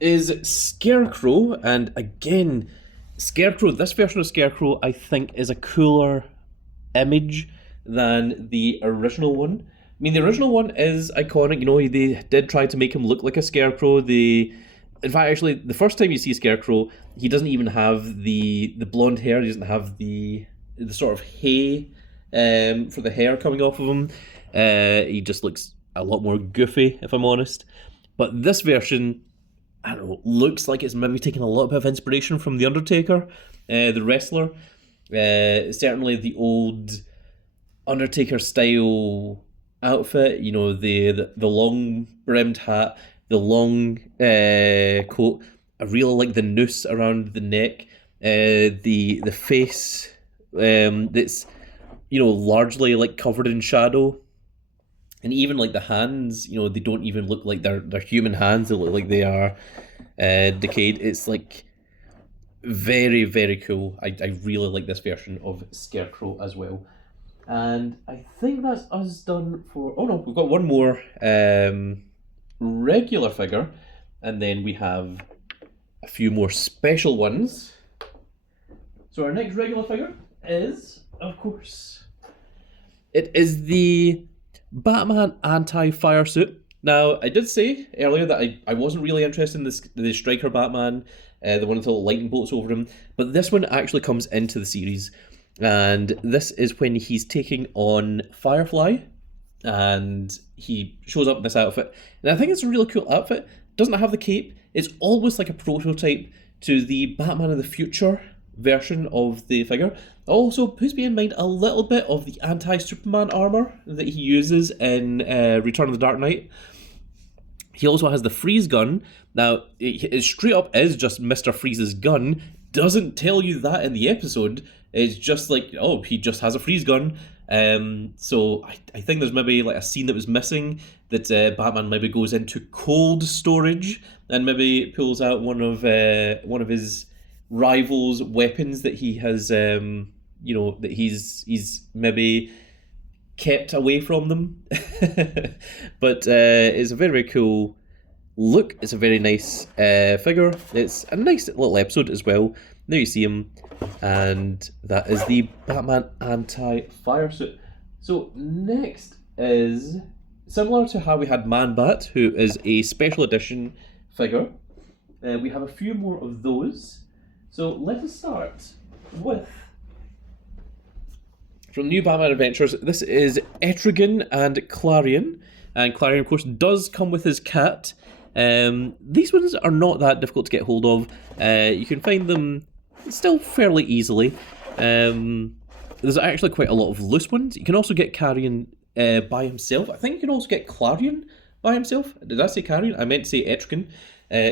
is Scarecrow, and again, Scarecrow, this version of Scarecrow, I think, is a cooler image than the original one. I mean, the original one is iconic, you know, they did try to make him look like a Scarecrow. In fact, actually, the first time you see Scarecrow, he doesn't even have the blonde hair, he doesn't have the sort of hay for the hair coming off of him. He just looks a lot more goofy, if I'm honest. But this version, I don't know, looks like it's maybe taking a little bit of inspiration from The Undertaker, the wrestler. Certainly the old Undertaker style outfit, you know, the long brimmed hat, the long coat. I really like the noose around the neck, the face that's, you know, largely like covered in shadow. And even like the hands, you know, they don't even look like they're human hands. They look like they are decayed. It's like very, very cool. I really like this version of Scarecrow as well. And I think that's us done for... Oh no, we've got one more regular figure. And then we have a few more special ones. So our next regular figure is, of course, it is the Batman anti-fire suit. Now, I did say earlier that I wasn't really interested in the Striker Batman, the one with the lightning bolts over him, but this one actually comes into the series, and this is when he's taking on Firefly, and he shows up in this outfit, and I think it's a really cool outfit. Doesn't have the cape. It's almost like a prototype to the Batman of the Future version of the figure. Also puts me in mind a little bit of the anti-Superman armor that he uses in Return of the Dark Knight. He also has the freeze gun. Now, it straight up is just Mr. Freeze's gun. Doesn't tell you that in the episode. It's just like, oh, he just has a freeze gun. So I think there's maybe like a scene that was missing, that Batman maybe goes into cold storage and maybe pulls out one of his rivals' weapons that he has, you know, that he's maybe kept away from them. But it's a very, very cool look. It's a very nice figure. It's a nice little episode as well. There you see him, and that is the Batman anti-fire suit. So next is similar to how we had Man-Bat, who is a special edition figure. We have a few more of those. So let us start with, from New Batman Adventures, this is Etrigan and Clarion. And Clarion, of course, does come with his cat. These ones are not that difficult to get hold of. You can find them still fairly easily. There's actually quite a lot of loose ones. You can also get Carrion by himself. I think you can also get Clarion by himself. Did I say Carrion? I meant to say Etrigan.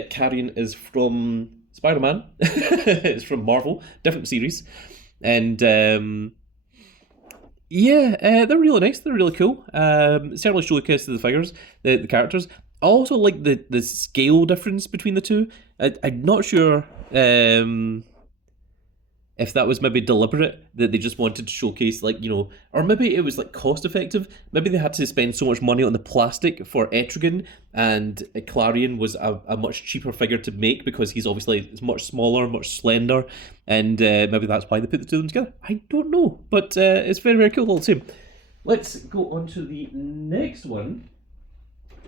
Carrion is from Spider-Man. It's from Marvel, different series. And yeah, they're really nice. They're really cool. Certainly showcase the figures, the characters. I also like the scale difference between the two. I'm not sure if if that was maybe deliberate, that they just wanted to showcase, like, you know, or maybe it was like cost effective. Maybe they had to spend so much money on the plastic for Etrigan, and Clarion was a much cheaper figure to make because he's obviously much smaller, much slender, and maybe that's why they put the two of them together. I don't know, but it's very, very cool all the same. Let's go on to the next one,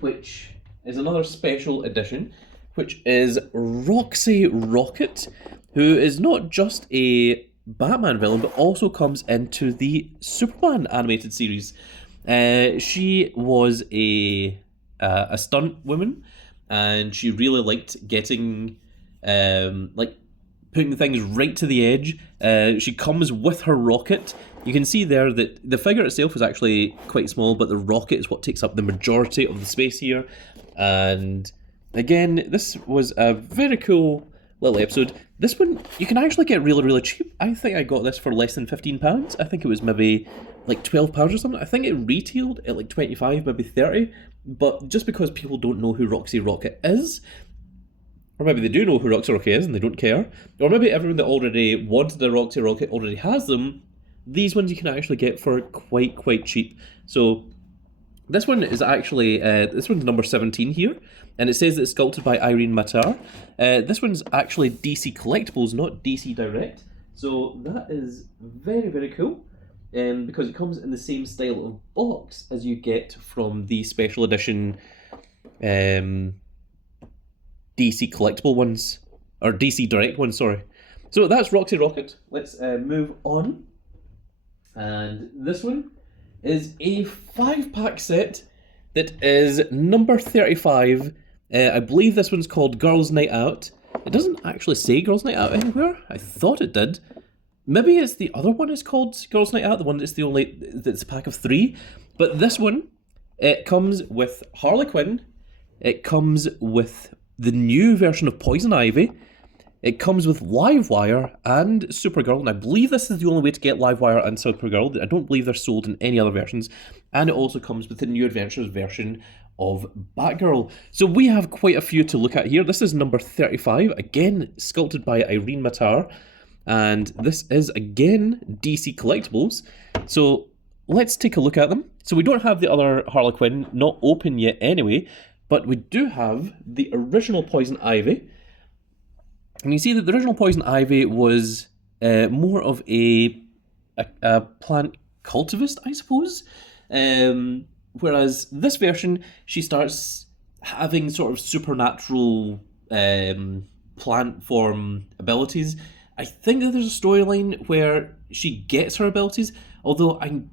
which is another special edition, which is Roxy Rocket, who is not just a Batman villain, but also comes into the Superman animated series. She was a stunt woman, and she really liked getting, like, putting things right to the edge. She comes with her rocket. You can see there that the figure itself is actually quite small, but the rocket is what takes up the majority of the space here. And again, this was a very cool little episode. This one, you can actually get really, really cheap. I think I got this for less than £15. I think it was maybe like £12 or something. I think it retailed at like 25, maybe 30. But just because people don't know who Roxy Rocket is, or maybe they do know who Roxy Rocket is and they don't care, or maybe everyone that already wanted a Roxy Rocket already has them, these ones you can actually get for quite cheap. So this one is actually, this one's number 17 here, and it says that it's sculpted by Irene Matar. This one's actually DC Collectibles, not DC Direct, so that is very, very cool, because it comes in the same style of box as you get from the special edition DC Collectible ones, or DC Direct ones, sorry. So that's Roxy Rocket. Let's move on, and this one is a 5-pack set that is number 35. I believe this one's called Girls' Night Out. It doesn't actually say Girls' Night Out anywhere. I thought it did. Maybe it's the other one is called Girls' Night Out, the one that's that's a pack of 3. But this one, it comes with Harley Quinn. It comes with the new version of Poison Ivy. It comes with Livewire and Supergirl, and I believe this is the only way to get Livewire and Supergirl. I don't believe they're sold in any other versions. And it also comes with the New Adventures version of Batgirl. So we have quite a few to look at here. This is number 35, again sculpted by Irene Matar, and this is again DC Collectibles. So let's take a look at them. So we don't have the other Harley Quinn, not open yet anyway, but we do have the original Poison Ivy. And you see that the original Poison Ivy was more of a plant cultivist, I suppose. Whereas this version, she starts having sort of supernatural plant form abilities. I think that there's a storyline where she gets her abilities, although I'm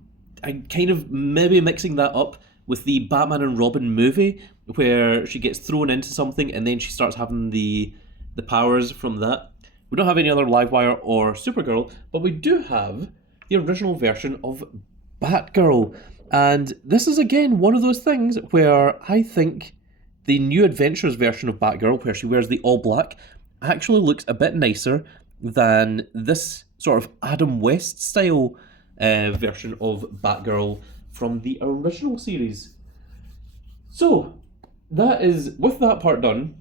kind of maybe mixing that up with the Batman and Robin movie, where she gets thrown into something and then she starts having the powers from that. We don't have any other Livewire or Supergirl, but we do have the original version of Batgirl. And this is again one of those things where I think the New Adventures version of Batgirl, where she wears the all black, actually looks a bit nicer than this sort of Adam West style version of Batgirl from the original series. So, that is, with that part done,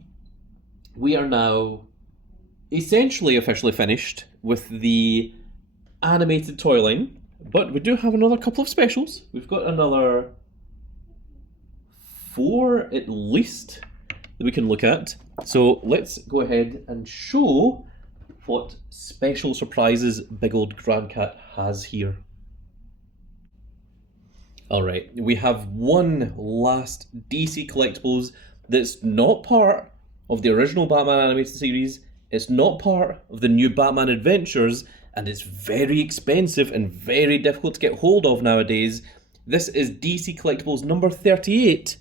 we are now essentially officially finished with the animated toy line, but we do have another couple of specials. We've got another 4 at least that we can look at. So let's go ahead and show what special surprises Big Old Grandcat has here. Alright, we have one last DC Collectibles that's not part of the original Batman animated series, it's not part of the new Batman Adventures, and it's very expensive and very difficult to get hold of nowadays. This is DC Collectibles number 38,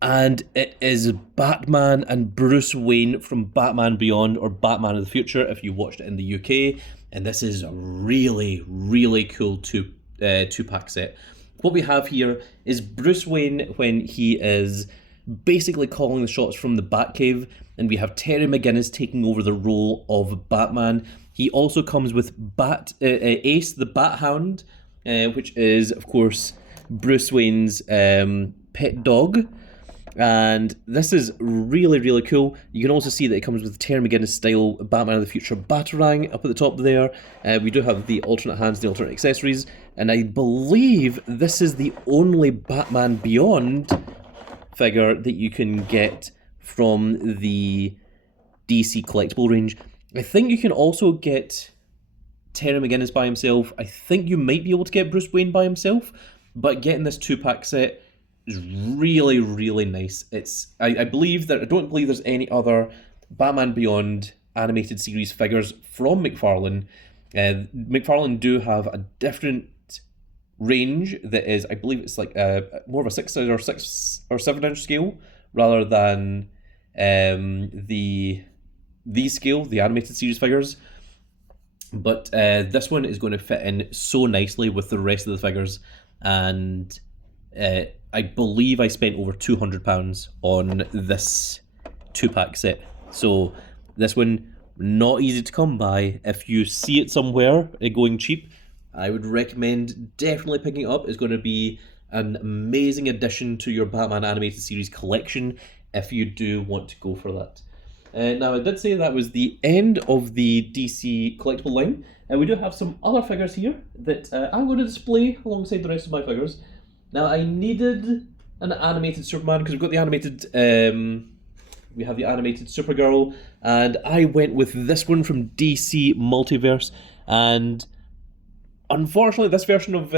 and it is Batman and Bruce Wayne from Batman Beyond, or Batman of the Future if you watched it in the UK, and this is a really, really cool two-pack set. What we have here is Bruce Wayne when he is basically calling the shots from the Batcave, and we have Terry McGinnis taking over the role of Batman. He also comes with Ace the Bat Hound, which is, of course, Bruce Wayne's pet dog. And this is really, really cool. You can also see that it comes with the Terry McGinnis style Batman of the Future Batarang up at the top there. We do have the alternate hands, the alternate accessories, and I believe this is the only Batman Beyond figure that you can get from the DC collectible range. I think you can also get Terry McGinnis by himself. I think you might be able to get Bruce Wayne by himself, but getting this 2-pack set is really, really nice. I don't believe there's any other Batman Beyond animated series figures from McFarlane. McFarlane do have a different range that is, I believe it's like more of a 6 or 7 inch scale rather than the scale, the animated series figures. But this one is going to fit in so nicely with the rest of the figures, and I believe I spent over £200 on this 2-pack set. So this one, not easy to come by. If you see it somewhere going cheap, I would recommend definitely picking it up. It's going to be an amazing addition to your Batman animated series collection if you do want to go for that. Now, I did say that was the end of the DC collectible line, and we do have some other figures here that I'm going to display alongside the rest of my figures. Now, I needed an animated Superman because we've got the animated, we have the animated Supergirl, and I went with this one from DC Multiverse, and unfortunately, this version of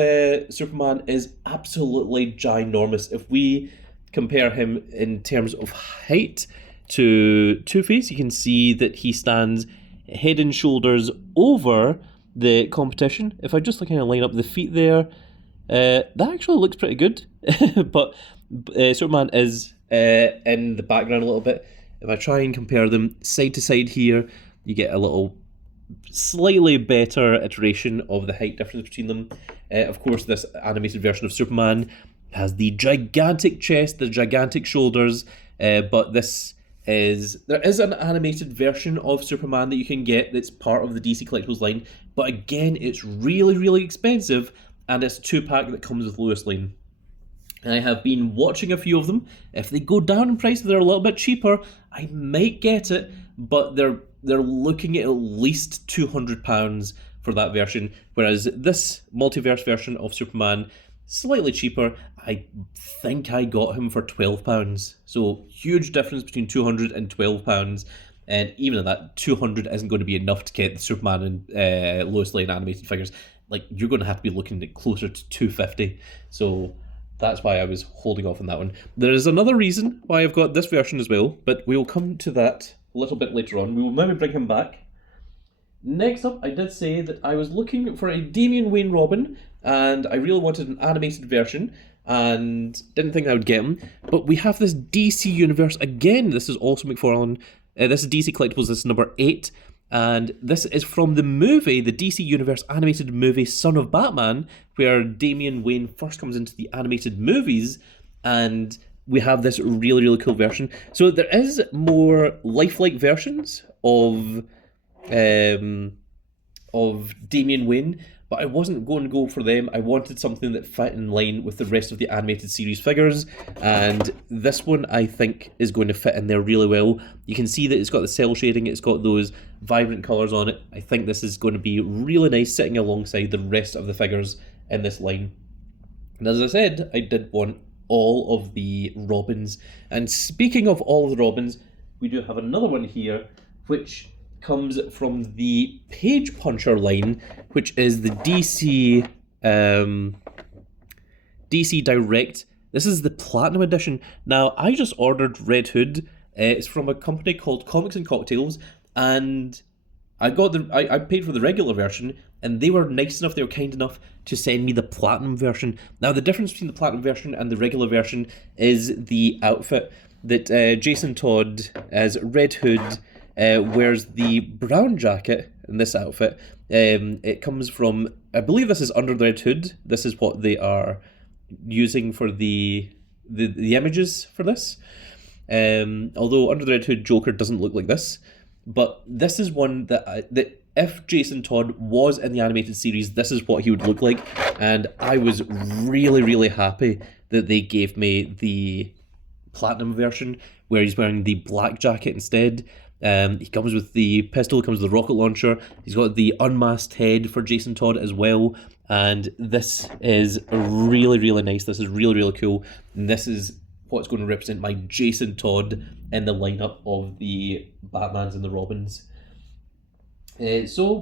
Superman is absolutely ginormous. If we compare him in terms of height to Two-Face, you can see that he stands head and shoulders over the competition. If I just kind of line up the feet there, that actually looks pretty good. But Superman is in the background a little bit. If I try and compare them side to side here, you get a little slightly better iteration of the height difference between them. Of course, this animated version of Superman has the gigantic chest, the gigantic shoulders, but there is an animated version of Superman that you can get that's part of the DC Collectibles line, but again, it's really, really expensive, and it's a 2-pack that comes with Lois Lane. I have been watching a few of them. If they go down in price, they're a little bit cheaper, I might get it, but they're looking at least £200 for that version, whereas this multiverse version of Superman, slightly cheaper. I think I got him for £12. So huge difference between £200 and £12. And even at that, 200 isn't going to be enough to get the Superman and Lois Lane animated figures. Like, you're going to have to be looking at closer to £250. So that's why I was holding off on that one. There is another reason why I've got this version as well, but we will come to that a little bit later on. We will maybe bring him back. Next up, I did say that I was looking for a Damian Wayne Robin, and I really wanted an animated version, and didn't think I would get him. But we have this DC Universe again. This is also McFarlane. This is DC Collectibles. This is number 8. And this is from the movie, the DC Universe animated movie Son of Batman, where Damian Wayne first comes into the animated movies, and we have this really, really cool version. So there is more lifelike versions of Damian Wayne, but I wasn't going to go for them. I wanted something that fit in line with the rest of the animated series figures, and this one I think is going to fit in there really well. You can see that it's got the cell shading, it's got those vibrant colours on it. I think this is going to be really nice sitting alongside the rest of the figures in this line. And as I said, I did want all of the Robins. And speaking of all of the Robins, we do have another one here, which comes from the Page Puncher line, which is the DC Direct. This is the Platinum Edition. Now, I just ordered Red Hood. It's from a company called Comics and Cocktails, and I paid for the regular version, and they were nice enough, they were kind enough to send me the Platinum version. Now, the difference between the Platinum version and the regular version is the outfit that Jason Todd as Red Hood wears the brown jacket in this outfit. It comes from, I believe this is Under the Red Hood. This is what they are using for the images for this. Although Under the Red Hood Joker doesn't look like this. But this is one that if Jason Todd was in the animated series, this is what he would look like. And I was really, really happy that they gave me the platinum version, where he's wearing the black jacket instead. He comes with the pistol, comes with the rocket launcher. He's got the unmasked head for Jason Todd as well. And this is really, really nice. This is really, really cool. And this is what's going to represent my Jason Todd in the lineup of the Batmans and the Robins. So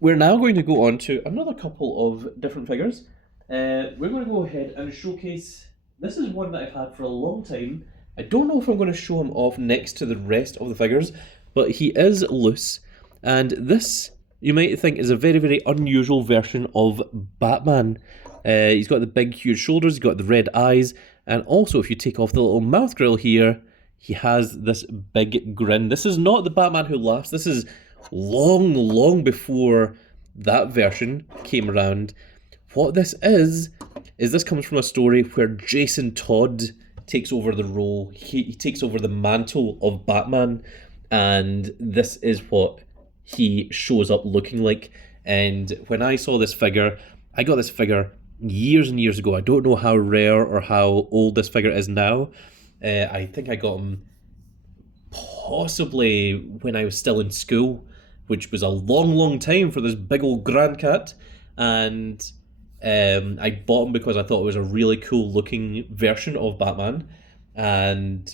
we're now going to go on to another couple of different figures. We're going to go ahead and showcase. This is one that I've had for a long time. I don't know if I'm going to show him off next to the rest of the figures, but he is loose. And this, you might think, is a very, very unusual version of Batman. He's got the big, huge shoulders, he's got the red eyes, and also if you take off the little mouth grill here, he has this big grin. This is not the Batman Who Laughs. This is long, long before that version came around. What this is this comes from a story where Jason Todd takes over the role. He takes over the mantle of Batman, and this is what he shows up looking like. And when I saw this figure, I got this figure years and years ago. I don't know how rare or how old this figure is now. I think I got him possibly when I was still in school, which was a long, long time for this big old Grand Cat. And I bought him because I thought it was a really cool looking version of Batman, and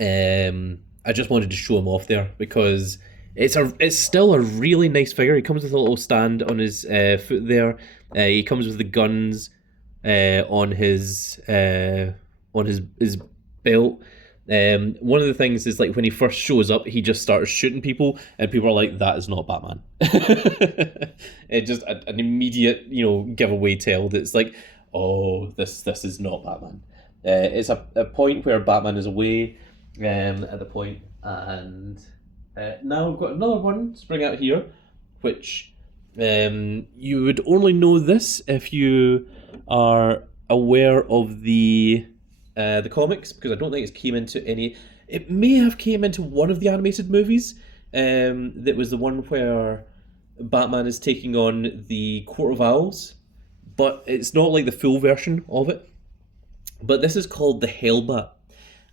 I just wanted to show him off there because it's still a really nice figure. He comes with a little stand on his foot there. He comes with the guns on his belt. One of the things is, like, when he first shows up, he just starts shooting people, and people are like, "That is not Batman." It just an immediate, giveaway tell that's like, "Oh, this is not Batman." It's a point where Batman is away at the point, and now I've got another one to bring out here, which you would only know this if you are aware of the comics, because I don't think it's came into any. It may have came into one of the animated movies. That was the one where Batman is taking on the Court of Owls, but it's not like the full version of it. But this is called the Hellbat,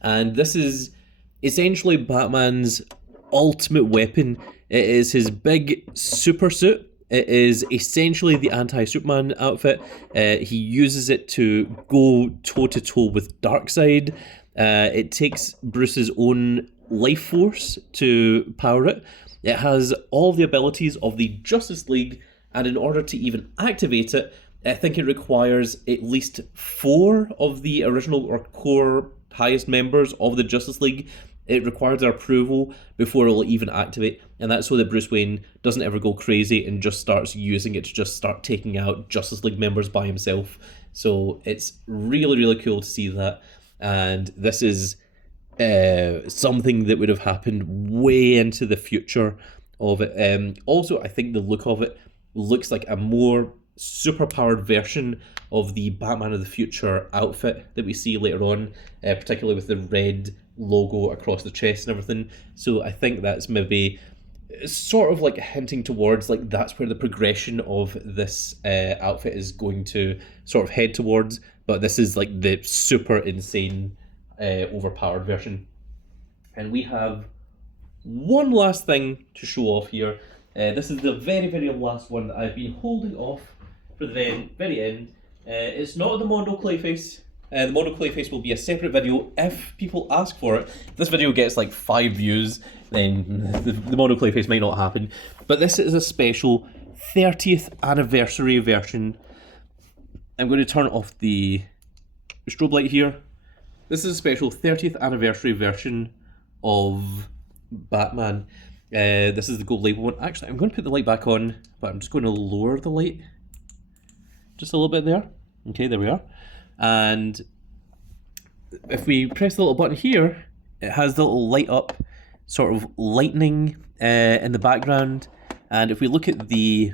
and this is essentially Batman's ultimate weapon. It is his big super suit. It is essentially the anti-Superman outfit. He uses it to go toe-to-toe with Darkseid. It takes Bruce's own life force to power it. It has all the abilities of the Justice League, and in order to even activate it, I think it requires at least 4 of the original or core highest members of the Justice League. It requires their approval before it will even activate, and that's so that Bruce Wayne doesn't ever go crazy and just starts using it to just start taking out Justice League members by himself. So it's really, really cool to see that, and this is something that would have happened way into the future of it. Also, I think the look of it looks like a more super-powered version of the Batman of the Future outfit that we see later on, particularly with the red logo across the chest and everything. So I think that's maybe sort of like hinting towards, like, that's where the progression of this outfit is going to sort of head towards. But this is like the super insane overpowered version. And we have one last thing to show off here. This is the very, very last one that I've been holding off for the very, very end. It's not the Mondo Clayface. The Mondo Clayface will be a separate video if people ask for it. If this video gets like 5 views, then the Mondo Clayface might not happen. But this is a special 30th anniversary version. I'm going to turn off the strobe light here. This is a special 30th anniversary version of Batman. This is the gold label one. Actually, I'm going to put the light back on, but I'm just going to lower the light just a little bit there. Okay, there we are. And if we press the little button here, it has the little light up, sort of lightning in the background. And if we look at the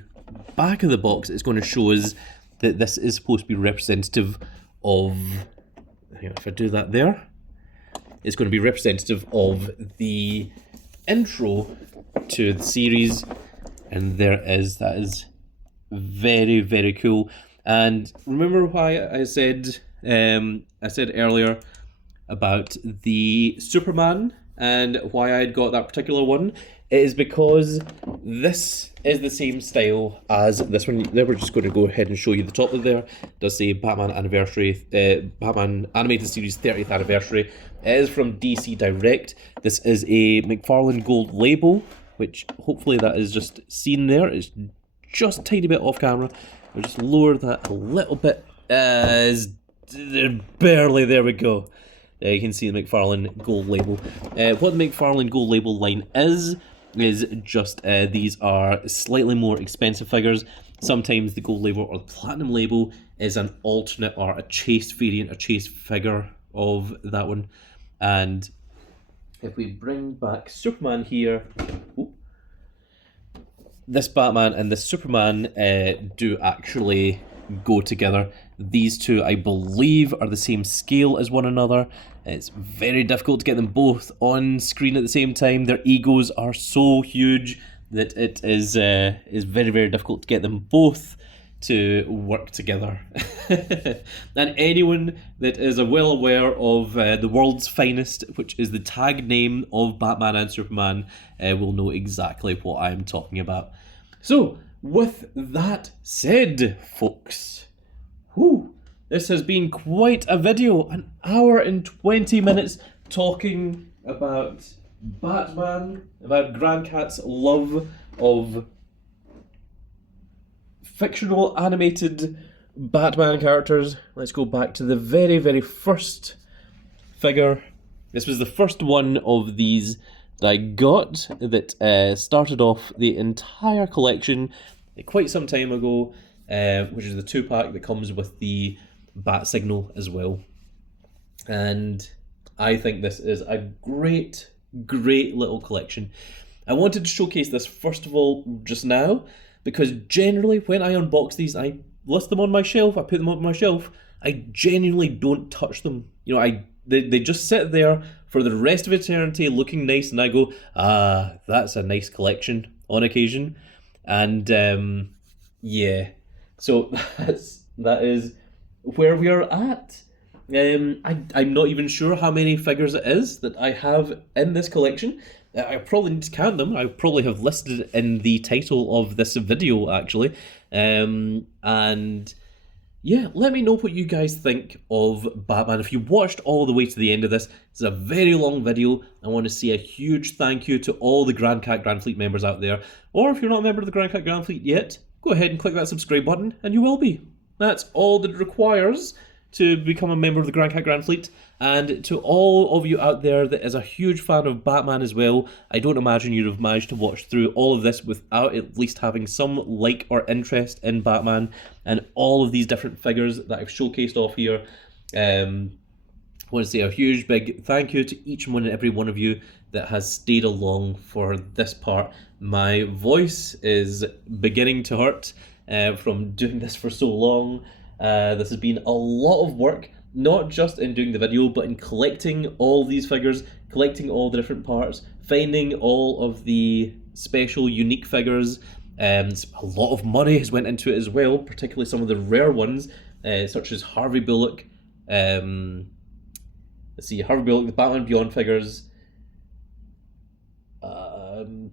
back of the box, it's going to show us that this is supposed to be representative of, if I do that there, it's going to be representative of the intro to the series. And there is, that is very, very cool. And remember why I said I said earlier about the Superman and why I had got that particular one. It is because this is the same style as this one. Then we're just going to go ahead and show you the top of there. It does say Batman Anniversary, Batman Animated Series 30th Anniversary. It is from DC Direct. This is a McFarlane Gold label, which hopefully that is just seen there. It's just a tiny bit off camera. We'll just lower that a little bit. Barely, there we go. You can see the McFarlane Gold label. What the McFarlane Gold label line is just these are slightly more expensive figures. Sometimes the gold label or the platinum label is an alternate or a chased variant, a chased figure of that one. And if we bring back Superman here, this Batman and this Superman do actually go together. These two, I believe, are the same scale as one another. It's very difficult to get them both on screen at the same time. Their egos are so huge that it is very, very difficult to get them both to work together. And anyone that is well aware of the world's finest, which is the tag name of Batman and Superman, will know exactly what I'm talking about. So, with that said, folks, this has been quite a video, an hour and 20 minutes talking about Batman, about Grand Cat's love of fictional animated Batman characters. Let's go back to the very, very first figure. This was the first one of these that I got that started off the entire collection quite some time ago, which is the 2-pack that comes with the bat signal as well. And I think this is a great, great little collection. I wanted to showcase this first of all just now, because generally when I unbox these, I list them on my shelf, I put them on my shelf, I genuinely don't touch them. You know, they just sit there for the rest of eternity looking nice, and I go, that's a nice collection on occasion. And yeah, so that is where we are at. I'm not even sure how many figures it is that I have in this collection. I probably need to count them. I probably have listed it in the title of this video, actually. And yeah, let me know what you guys think of Batman. If you watched all the way to the end of this, it's a very long video. I want to say a huge thank you to all the Grand Cat Grand Fleet members out there. Or if you're not a member of the Grand Cat Grand Fleet yet, go ahead and click that subscribe button and you will be. That's all that it requires to become a member of the Grand Cat Grand Fleet. And to all of you out there that is a huge fan of Batman as well, I don't imagine you'd have managed to watch through all of this without at least having some like or interest in Batman and all of these different figures that I've showcased off here. I want to say a huge big thank you to each one and every one of you that has stayed along for this part. My voice is beginning to hurt from doing this for so long. This has been a lot of work, not just in doing the video, but in collecting all these figures, collecting all the different parts, finding all of the special, unique figures. A lot of money has went into it as well, particularly some of the rare ones, such as Harvey Bullock. Let's see, Harvey Bullock, the Batman Beyond figures,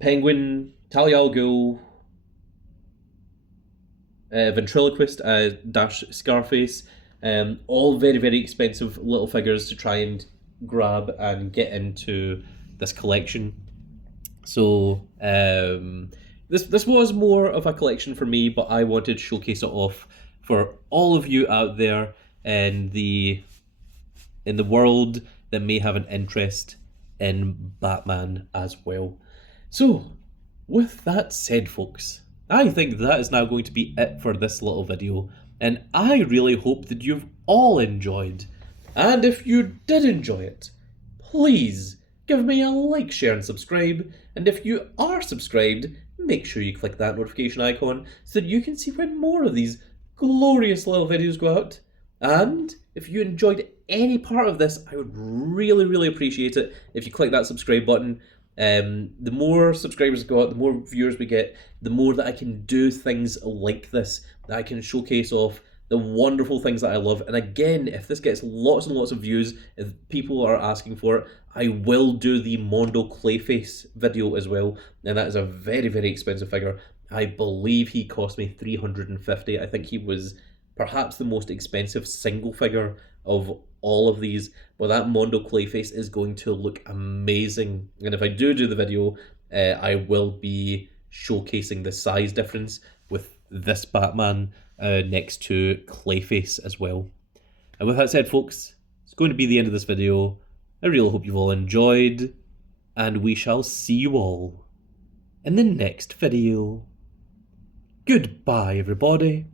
Penguin, Talia al Ghul, Ventriloquist dash Scarface. All very, very expensive little figures to try and grab and get into this collection. So this was more of a collection for me, but I wanted to showcase it off for all of you out there in the world that may have an interest in Batman as well. So, with that said, folks, I think that is now going to be it for this little video, and I really hope that you've all enjoyed. And if you did enjoy it, please give me a like, share and subscribe, and if you are subscribed, make sure you click that notification icon so that you can see when more of these glorious little videos go out. And if you enjoyed any part of this, I would really, really appreciate it if you click that subscribe button. The more subscribers go out, the more viewers we get, the more that I can do things like this, that I can showcase off the wonderful things that I love. And again, if this gets lots and lots of views, if people are asking for it, I will do the Mondo Clayface video as well. And that is a very, very expensive figure. I believe he cost me 350. I think he was perhaps the most expensive single figure of all of these. But that Mondo Clayface is going to look amazing. And if I do the video, I will be showcasing the size difference with this Batman next to Clayface as well. And with that said, folks, it's going to be the end of this video. I really hope you've all enjoyed, and we shall see you all in the next video. Goodbye, everybody.